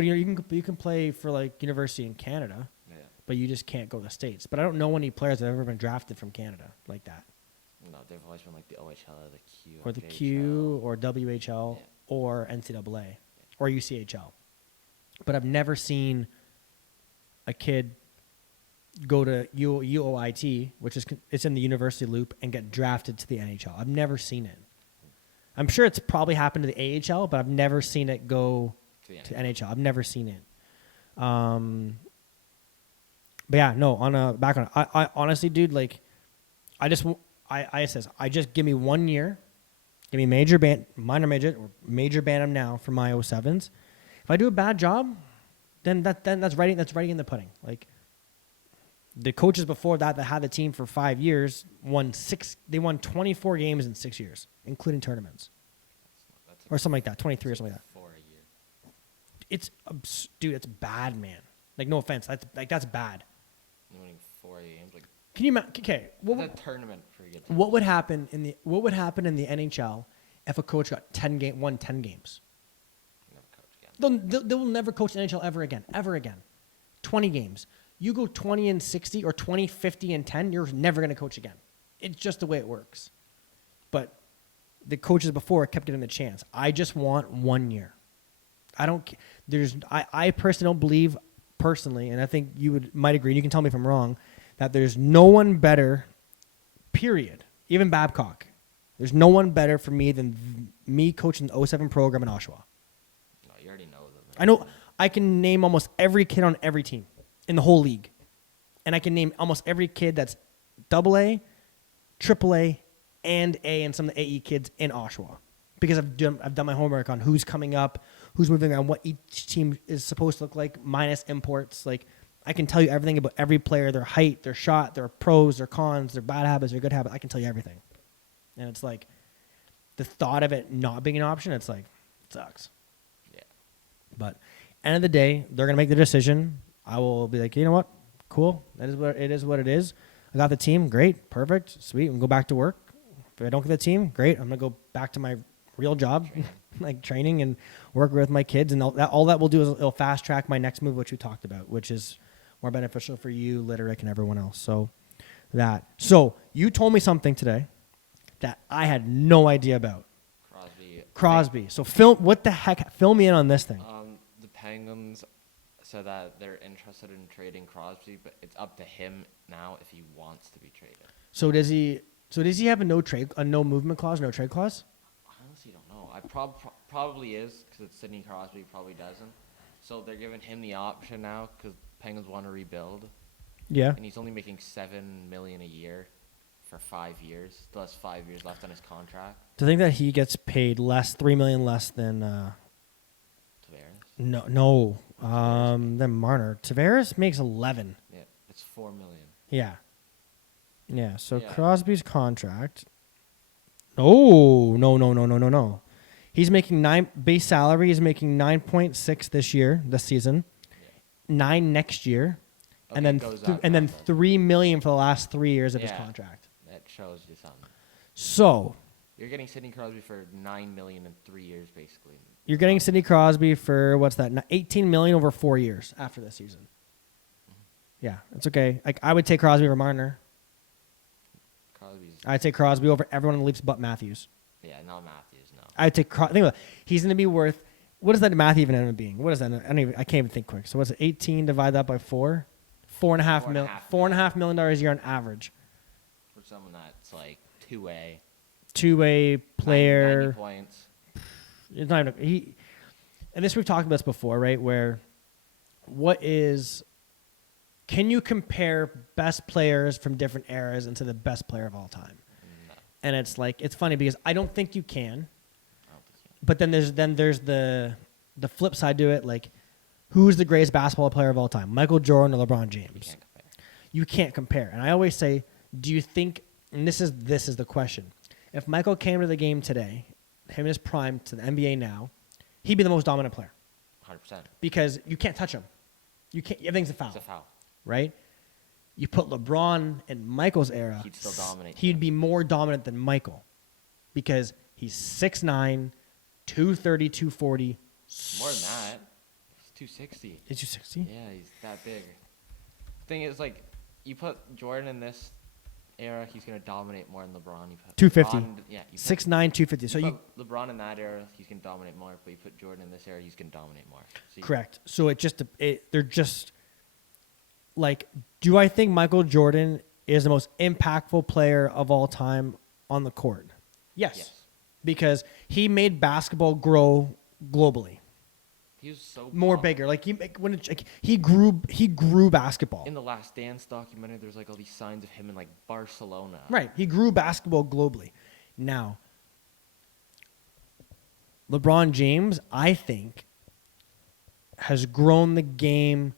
can play for, like, university in Canada, Yeah. but you just can't go to the States. But I don't know any players that have ever been drafted from Canada like that. No, they've always been, like, the OHL or the Q. Or the JHL. Q or WHL Yeah. or NCAA or UCHL. But I've never seen a kid go to UOIT, which is it's in the university loop, and get drafted to the NHL. I've never seen it. I'm sure it's probably happened to the AHL, but I've never seen it go to NHL. I've never seen it. But yeah, no. On a background, I honestly, dude, like, I just give me 1 year, give me minor midget or major bantam now for my 07s. If I do a bad job, then that's writing in the pudding. Like, the coaches before that had the team for 5 years they won 24 games in 6 years, including tournaments. That's Or something like that, 23 or something like that. 4 a year. Dude, it's bad, man. Like, no offense, that's bad. You're winning 4 games, like, Can you imagine? Okay, the tournament for you. what would happen in the NHL if a coach got won 10 games? Never coach again. They will never coach the NHL ever again. 20 games. You go 20-60 or 20-50-10, you're never going to coach again. It's just the way it works. But the coaches before kept getting the chance. I just want 1 year. I personally don't believe, and I think you might agree, and you can tell me if I'm wrong, that there's no one better, period, even Babcock. There's no one better for me than me coaching the 07 program in Oshawa. No, you already know them. I know I can name almost every kid on every team in the whole league. And I can name almost every kid that's AA, AAA, and A, and some of the AE kids in Oshawa. Because I've done my homework on who's coming up, who's moving around, what each team is supposed to look like, minus imports. Like, I can tell you everything about every player, their height, their shot, their pros, their cons, their bad habits, their good habits. I can tell you everything. And it's like, the thought of it not being an option, it's like, it sucks. Yeah. But end of the day, they're going to make the decision. I will be like, you know what? Cool. That is what it is. I got the team. Great. Perfect. Sweet. We can go back to work. If I don't get the team, great. I'm going to go back to my real job, like training and work with my kids. And all that will do is it'll fast track my next move, which we talked about, which is more beneficial for you, Litterick, and everyone else. So you told me something today that I had no idea about. Crosby. So fill me in on this thing. The Penguins said that they're interested in trading Crosby, but it's up to him now if he wants to be traded. So does he have a no movement clause, no trade clause? I honestly don't know. I probably is because it's Sidney Crosby. Probably doesn't. So they're giving him the option now because Penguins want to rebuild. Yeah. And he's only making $7 million a year for 5 years. Still has 5 years left on his contract. To think that he gets paid $3 million less than Tavares? Than Marner. Tavares makes 11. Yeah, it's $4 million. Yeah. Yeah. So Yeah. Crosby's contract. Oh no. He's making base salary. He's making 9.6 this season, 9 next year, Okay, and then it goes up and then now, 3 million for the last 3 years of his Yeah. contract. That shows you something. So You're getting Sidney Crosby for $9 million in 3 years, basically. you're getting Sidney Crosby for what's that? 18 million over 4 years after this season. Yeah, it's okay. Like I would take Crosby over Marner. Crosby's I'd take Crosby over everyone in the Leafs but Matthews. not Matthews, no. I'd take think about it. He's going to be worth. What does that math even end up being? What is that? I can't even think quick. So what's it? 18 divided that by 4? $4.5 million a year on average. For someone that's like two-way. Two-way player. 90 points. It's not even, and this we've talked about this before, right? Where can you compare best players from different eras into the best player of all time? No, And it's like it's funny because I don't think you can. I don't think so. But then there's the flip side to it. Like, who's the greatest basketball player of all time? Michael Jordan or LeBron You James? can't compare. You can't compare. And I always say, do you think? And this is the question. If Michael came to the game today, him in his prime to the NBA now, he'd be the most dominant player 100%. because you can't touch him. You can't. Everything's a foul, It's a foul. right? You put LeBron in Michael's era, He'd still dominate. he'd be more dominant than Michael because he's 6'9", 230, 240. More than that. He's 260. Is you 60? Yeah, he's that big. Thing is, like, you put Jordan in this era, he's gonna dominate more than LeBron. You put 250. LeBron, yeah, you put, 6'9", 250. So you you put LeBron in that era, he's gonna dominate more. But you put Jordan in this era, he's gonna dominate more. So you- correct. So they're just like, do I think Michael Jordan is the most impactful player of all time on the court? Yes. Because he made basketball grow globally. He was so More bomb. bigger. Like he grew basketball. In the Last Dance documentary, there's like all these signs of him in like Barcelona. Right. He grew basketball globally. Now, LeBron James, I think, has grown the game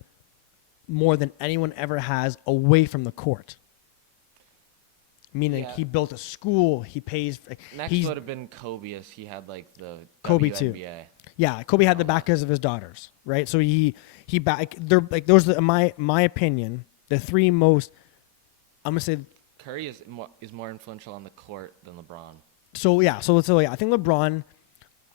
more than anyone ever has away from the court. Meaning Yeah. he built a school, he pays. Next He's, would have been Kobe, as he had like the Kobe too. WNBA. yeah, Kobe had the back because of his daughters, right? So he back. They're like those. Are my opinion, the three most. I'm gonna say Curry is more influential on the court than LeBron. so. Yeah. So yeah, I think LeBron.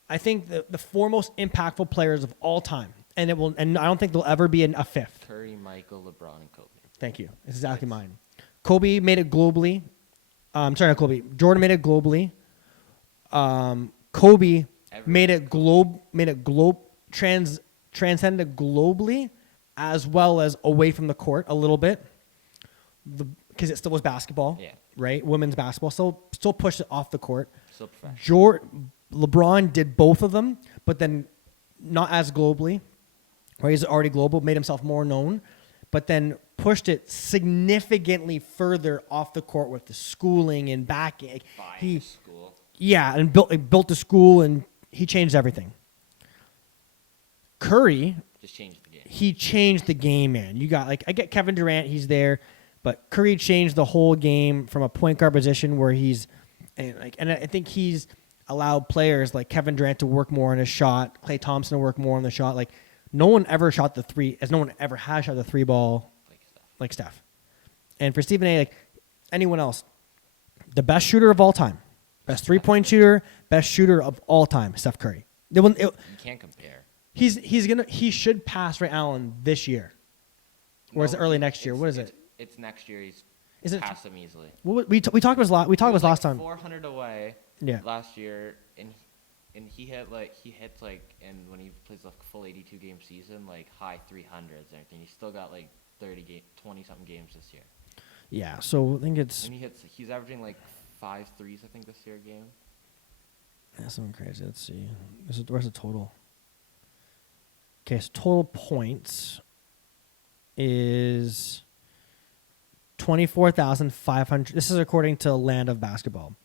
I think the four most impactful players of all time, and I don't think there'll ever be a fifth. Curry, Michael, LeBron, and Kobe. Thank you. It's exactly mine. Kobe made it globally. Sorry, not Kobe. Jordan made it globally. Kobe made it transcended globally, as well as away from the court a little bit, because it still was basketball. Yeah. Right. Women's basketball still pushed it off the court. Still professional. LeBron did both of them, but then not as globally. Right. He's already global, made himself more known, but then pushed it significantly further off the court with the schooling and backing. Buying a school. Yeah, and built the school, and he changed everything. Curry, Just changed the game. he changed the game, man. You got I get Kevin Durant, he's there, but Curry changed the whole game from a point guard position where and I think he's allowed players like Kevin Durant to work more on his shot, Klay Thompson to work more on the shot. Like no one ever shot the three, as no one ever has shot the three ball like Steph. And for Stephen A, like anyone else, the best shooter of all time, best 3-point shooter, best shooter of all time, Steph Curry. You can't compare. He should pass Ray Allen this year, or is it early next year? What is it? It's next year. Is it? Pass him easily. We talked about this we talked about this last time. 400 away. Yeah. Last year, and he hits and when he plays a full 82 game season, like high 300s and everything. He's still got like 20 something games this year. Yeah, so I think it's And he's averaging like 5 threes, I think, this year a game. that's something crazy. Let's see. Where's the total? Okay, so total points is 24,500. This is according to Land of Basketball.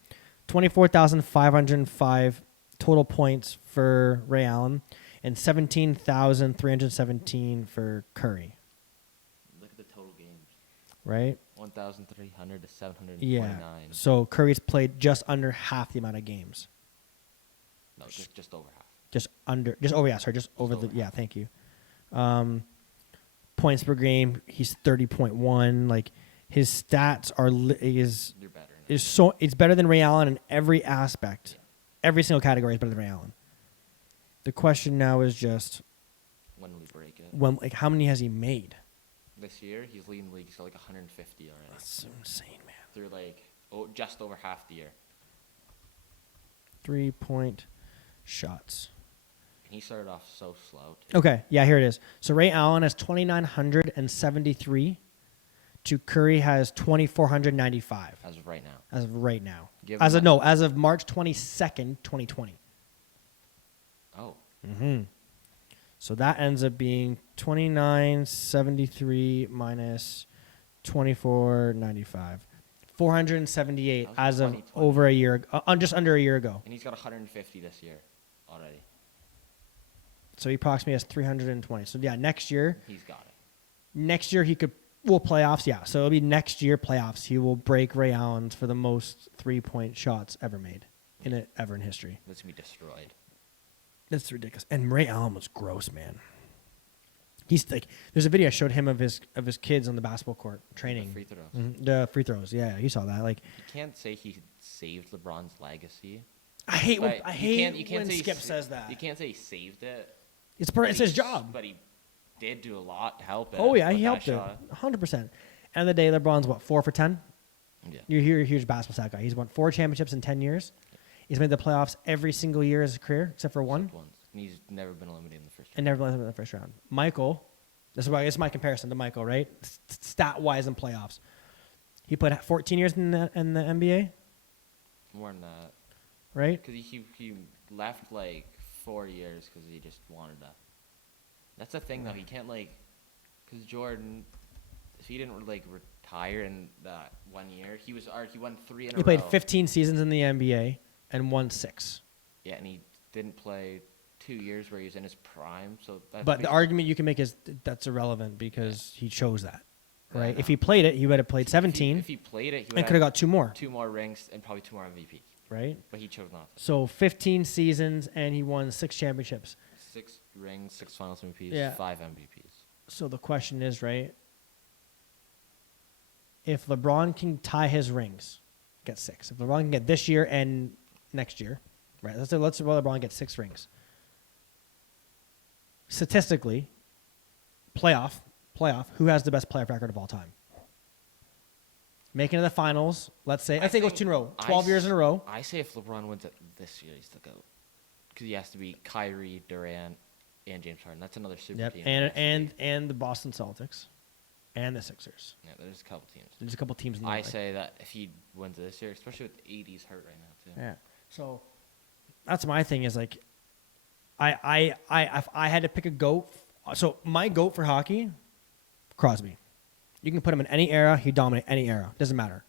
24,505 total points for Ray Allen and 17,317 for Curry. Look at the total games. Right? 1,300 to 729. Yeah. So Curry's played just under half the amount of games. No, just over half. Just over. Yeah, sorry, just over Just the. over Yeah, half. thank you. Points per game, he's 30.1. Like his stats are You're better. it's better than Ray Allen in every aspect. Yeah. Every single category is better than Ray Allen. The question now is just When will he break it? how many has he made? This year, he's leading the league. He's got like 150 already. That's insane, man. Through like just over half the year. 3-point shots. And he started off so slow. Too. Okay, yeah, here it is. So Ray Allen has 2,973. To Curry has 2,495. As of right now. As of right now. Given As that- of March 22nd, 2020. Oh. Mm-hmm. So that ends up being 2,973 minus 2,495. 478 That was as of 2020. over a year, just under a year ago. And he's got 150 this year already. So he approximately has 320. So yeah, next year He's got it. playoffs. Yeah, so it'll be next year playoffs. He will break Ray Allen's for the most 3-point shots ever made ever in history. That's going to be destroyed. That's ridiculous. And Ray Allen was gross, man. He's like, there's a video I showed him of his kids on the basketball court training. The free throws. The free throws. Yeah, you saw that. Like, You can't say he saved LeBron's legacy. I hate when But you can't when say he Skip sa- says that. You can't say he saved it. It's but his he- job. But he did do a lot to help it. Oh yeah, with he that helped it, shot. 100%. End of the day, LeBron's what, 4 for 10? Yeah. You're a huge basketball stat guy. He's won 4 championships in 10 years. He's made the playoffs every single year of his career, except for one, Except once. And he's never been eliminated in the first and round. never won in the first round. Michael, this is my comparison to Michael, right? Stat wise in playoffs, he played 14 years in the NBA, More than that. right? Because he left like 4 years because he just wanted to. That's the thing, though. He can't, like, because Jordan, if he didn't, like, retire in that 1 year, he won 3 in a row. He played 15 seasons in the NBA and won 6. Yeah, and he didn't play 2 years where he was in his prime. So that's But the basically- argument you can make is that's irrelevant because he chose that, Yeah, I right? know. If he played it, he would have played 17 If he played it, he would and could have got 2 more, 2 more rings and probably 2 more MVPs. right? But he chose not to. So 15 seasons and he won 6 championships. 6 rings, 6 finals MVPs, Yeah. 5 MVPs. So the question is, right? If LeBron can tie his rings, get 6. If LeBron can get this year and next year, right? Let's say LeBron gets 6 rings. Statistically, playoff, who has the best playoff record of all time? Making it to the finals, let's say it goes 2 in a row, 12 years in a row. I say if LeBron wins it this year, he's the GOAT. Because he has to beat Kyrie, Durant, and James Harden. That's another super Yep, team. and the Boston Celtics, and the Sixers. Yeah, there's a couple teams. There's a couple teams in the I league. say that if he wins it this year, especially with AD's hurt right now too. Yeah. So that's my thing is like, if I had to pick a GOAT, so my GOAT for hockey, Crosby. You can put him in any era, he'd dominate any era. Doesn't matter.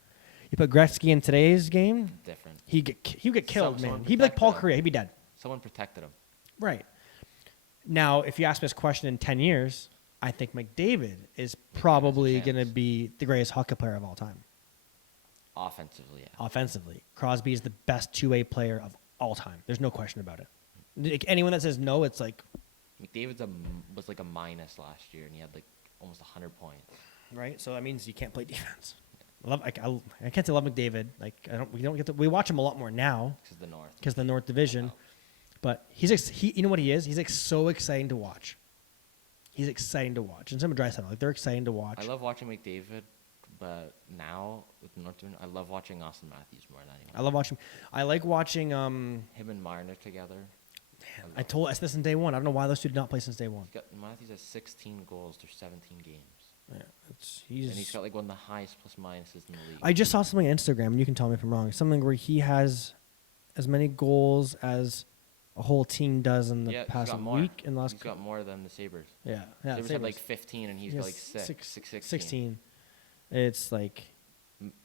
You put Gretzky in today's game, Different. he'd get killed, Someone man. He'd be like Paul protected him. Correa, he'd be dead. Someone protected him. Right. Now, if you ask me this question in 10 years, I think McDavid is probably chance. going to be the greatest hockey player of all time. Offensively, yeah. Offensively, Crosby is the best two-way player of all time. There's no question about it. Like, anyone that says no, it's like, McDavid's was like a minus last year, and he had like almost 100 points. right? So that means you can't play defense. I can't say love McDavid. Like we watch him a lot more now Because the North. because the North Division. Oh. But you know what he is? He's like so exciting to watch. He's exciting to watch. And some of Drysdale, like they're exciting to watch. I love watching McDavid, but now with the North Division, I love watching Austin Matthews more than anyone. I love watching. I like watching. Him and Marner together. I said this in day one. I don't know why those two did not play since day one. Matthews has 16 goals through 17 games. Yeah, And he's got like one of the highest plus minuses in the league. I just saw something on Instagram, and you can tell me if I'm wrong. Something where he has as many goals as a whole team does in the yeah, past he's got more. week and last. He's got more than the Sabres. Yeah, Sabres had Sabres. like 15, and he's He got has like 16. 16. It's like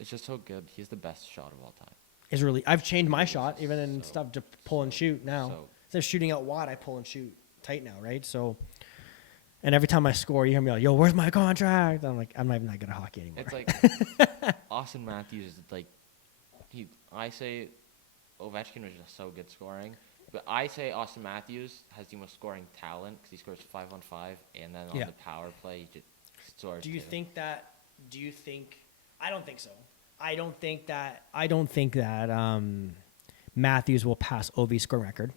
It's just so good. He's the best shot of all time. is really. I've changed my shot even in So- stuff to pull and shoot now. So Instead of shooting out wide, I pull and shoot tight now, right? So, and every time I score, you hear me like, "Yo, where's my contract?" I'm like, I'm not even that good at hockey anymore. it's like Austin Matthews is like I say Ovechkin was just so good scoring, But I say Austin Matthews has the most scoring talent because he scores 5-on-5, and then on Yeah. the power play, he just scores. Do you too. think that? Do you think? I don't think so. I don't think that Matthews will pass Ovi's scoring record.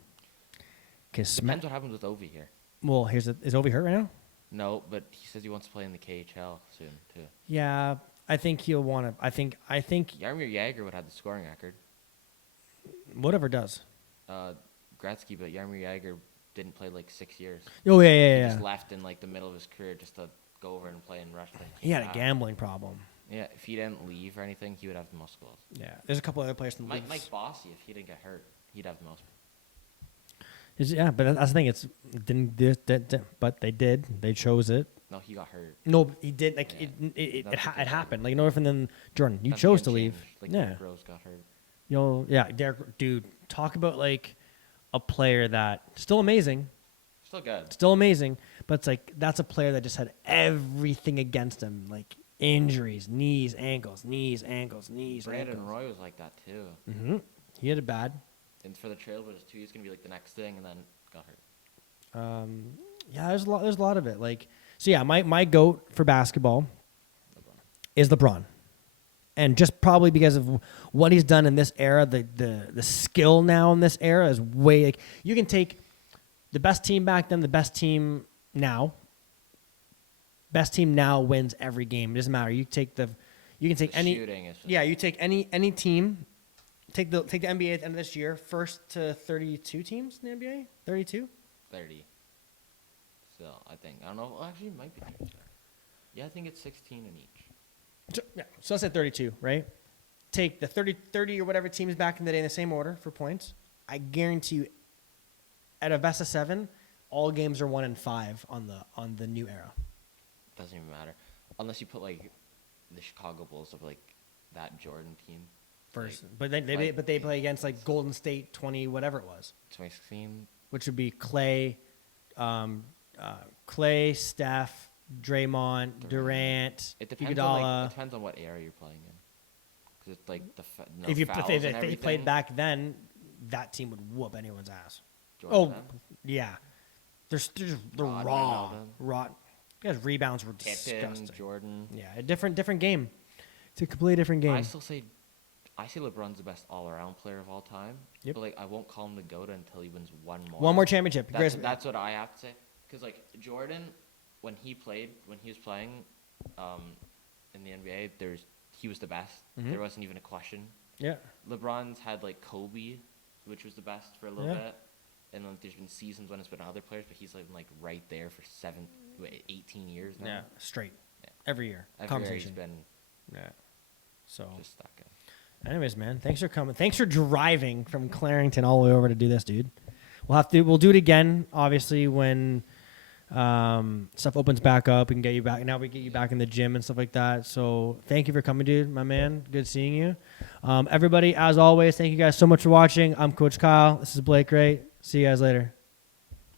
Because Depends what happens with Ovi here. well, is Ovi hurt right now? No, but he says he wants to play in the KHL soon too. Yeah, I think he'll want to. I think Jaromir Jagr would have the scoring record. whatever does. Gretzky, but Jaromir Jagr didn't play like 6 years. Oh yeah, He yeah, just yeah. left in like the middle of his career just to go over and play in Russia. He had a gambling problem. Yeah, if he didn't leave or anything, he would have the most goals. Yeah, there's a couple other players in the Mike league. Bossy, if he didn't get hurt, he'd have the most. Yeah, but that's the thing. It's but they did. They chose it. No, he got hurt. No, he did. Like Yeah. it That's it okay. happened. Like no different than Jordan. You Then the chose game to leave. changed. Like Yeah. Derrick Rose got hurt. You know. Yeah, Derek. Dude, talk about like a player that still amazing, Still good. still amazing, but it's like that's a player that just had everything against him, like injuries, knees, ankles, Brandon ankles. Roy was like that too. Mm-hmm. He had it bad. And for the Trailblazers too, he's gonna be like the next thing, and then got hurt. Yeah, there's a lot. There's a lot of it. Like so. Yeah, my goat for basketball LeBron. is LeBron. And just probably because of what he's done in this era, the skill now in this era is way like you can take the best team back then, the best team now. Best team now wins every game. It doesn't matter. You can take The any shooting is just, yeah, you take any team. Take the NBA at the end of this year, first to 32 teams in the NBA. 32. 30. Still, I think. I don't know. Well, actually, it might be 30. Yeah, I think it's 16 in each. So let's say 32, right? Take the 30 or whatever teams back in the day in the same order for points. I guarantee you, at a best of 7, all games are 1-5 on the new era. Doesn't even matter. Unless you put, like, the Chicago Bulls of, like, that Jordan team. First, Like, but they play against like Golden State 20 whatever it was, 2016. which would be Clay, Steph, Draymond, Durant, It depends on, Iguodala. like, it depends on what era you're playing in. Because it's, like, no if fouls they and everything. played back then, that team would whoop anyone's ass. Jordan, Yeah, they're Rodman, raw. Melvin. Raw. Guys, rebounds were Pippen, disgusting. Jordan. Yeah, a different game. It's a completely different game. I say LeBron's the best all-around player of all time. Yep. But, like, I won't call him the GOAT until he wins one more. One more championship. That's what I have to say. Because, like, Jordan, when he was playing in the NBA, he was the best. Mhm. There wasn't even a question. Yeah. LeBron's had, like, Kobe, which was the best for a little Yeah. bit. And then there's been seasons when it's been other players, but he's, like right there for 18 years now. Yeah. Straight. Yeah. Every year. Every year he's Conversation. been Yeah. So, just that good. anyways, man, thanks for coming. Thanks for driving from Clarington all the way over to do this, dude. We'll do it again, obviously, when stuff opens back up. We can get you back. Now we get you back in the gym and stuff like that. So thank you for coming, dude, my man. Good seeing you. Everybody, as always, thank you guys so much for watching. I'm Coach Kyle. This is Blake Wright. See you guys later.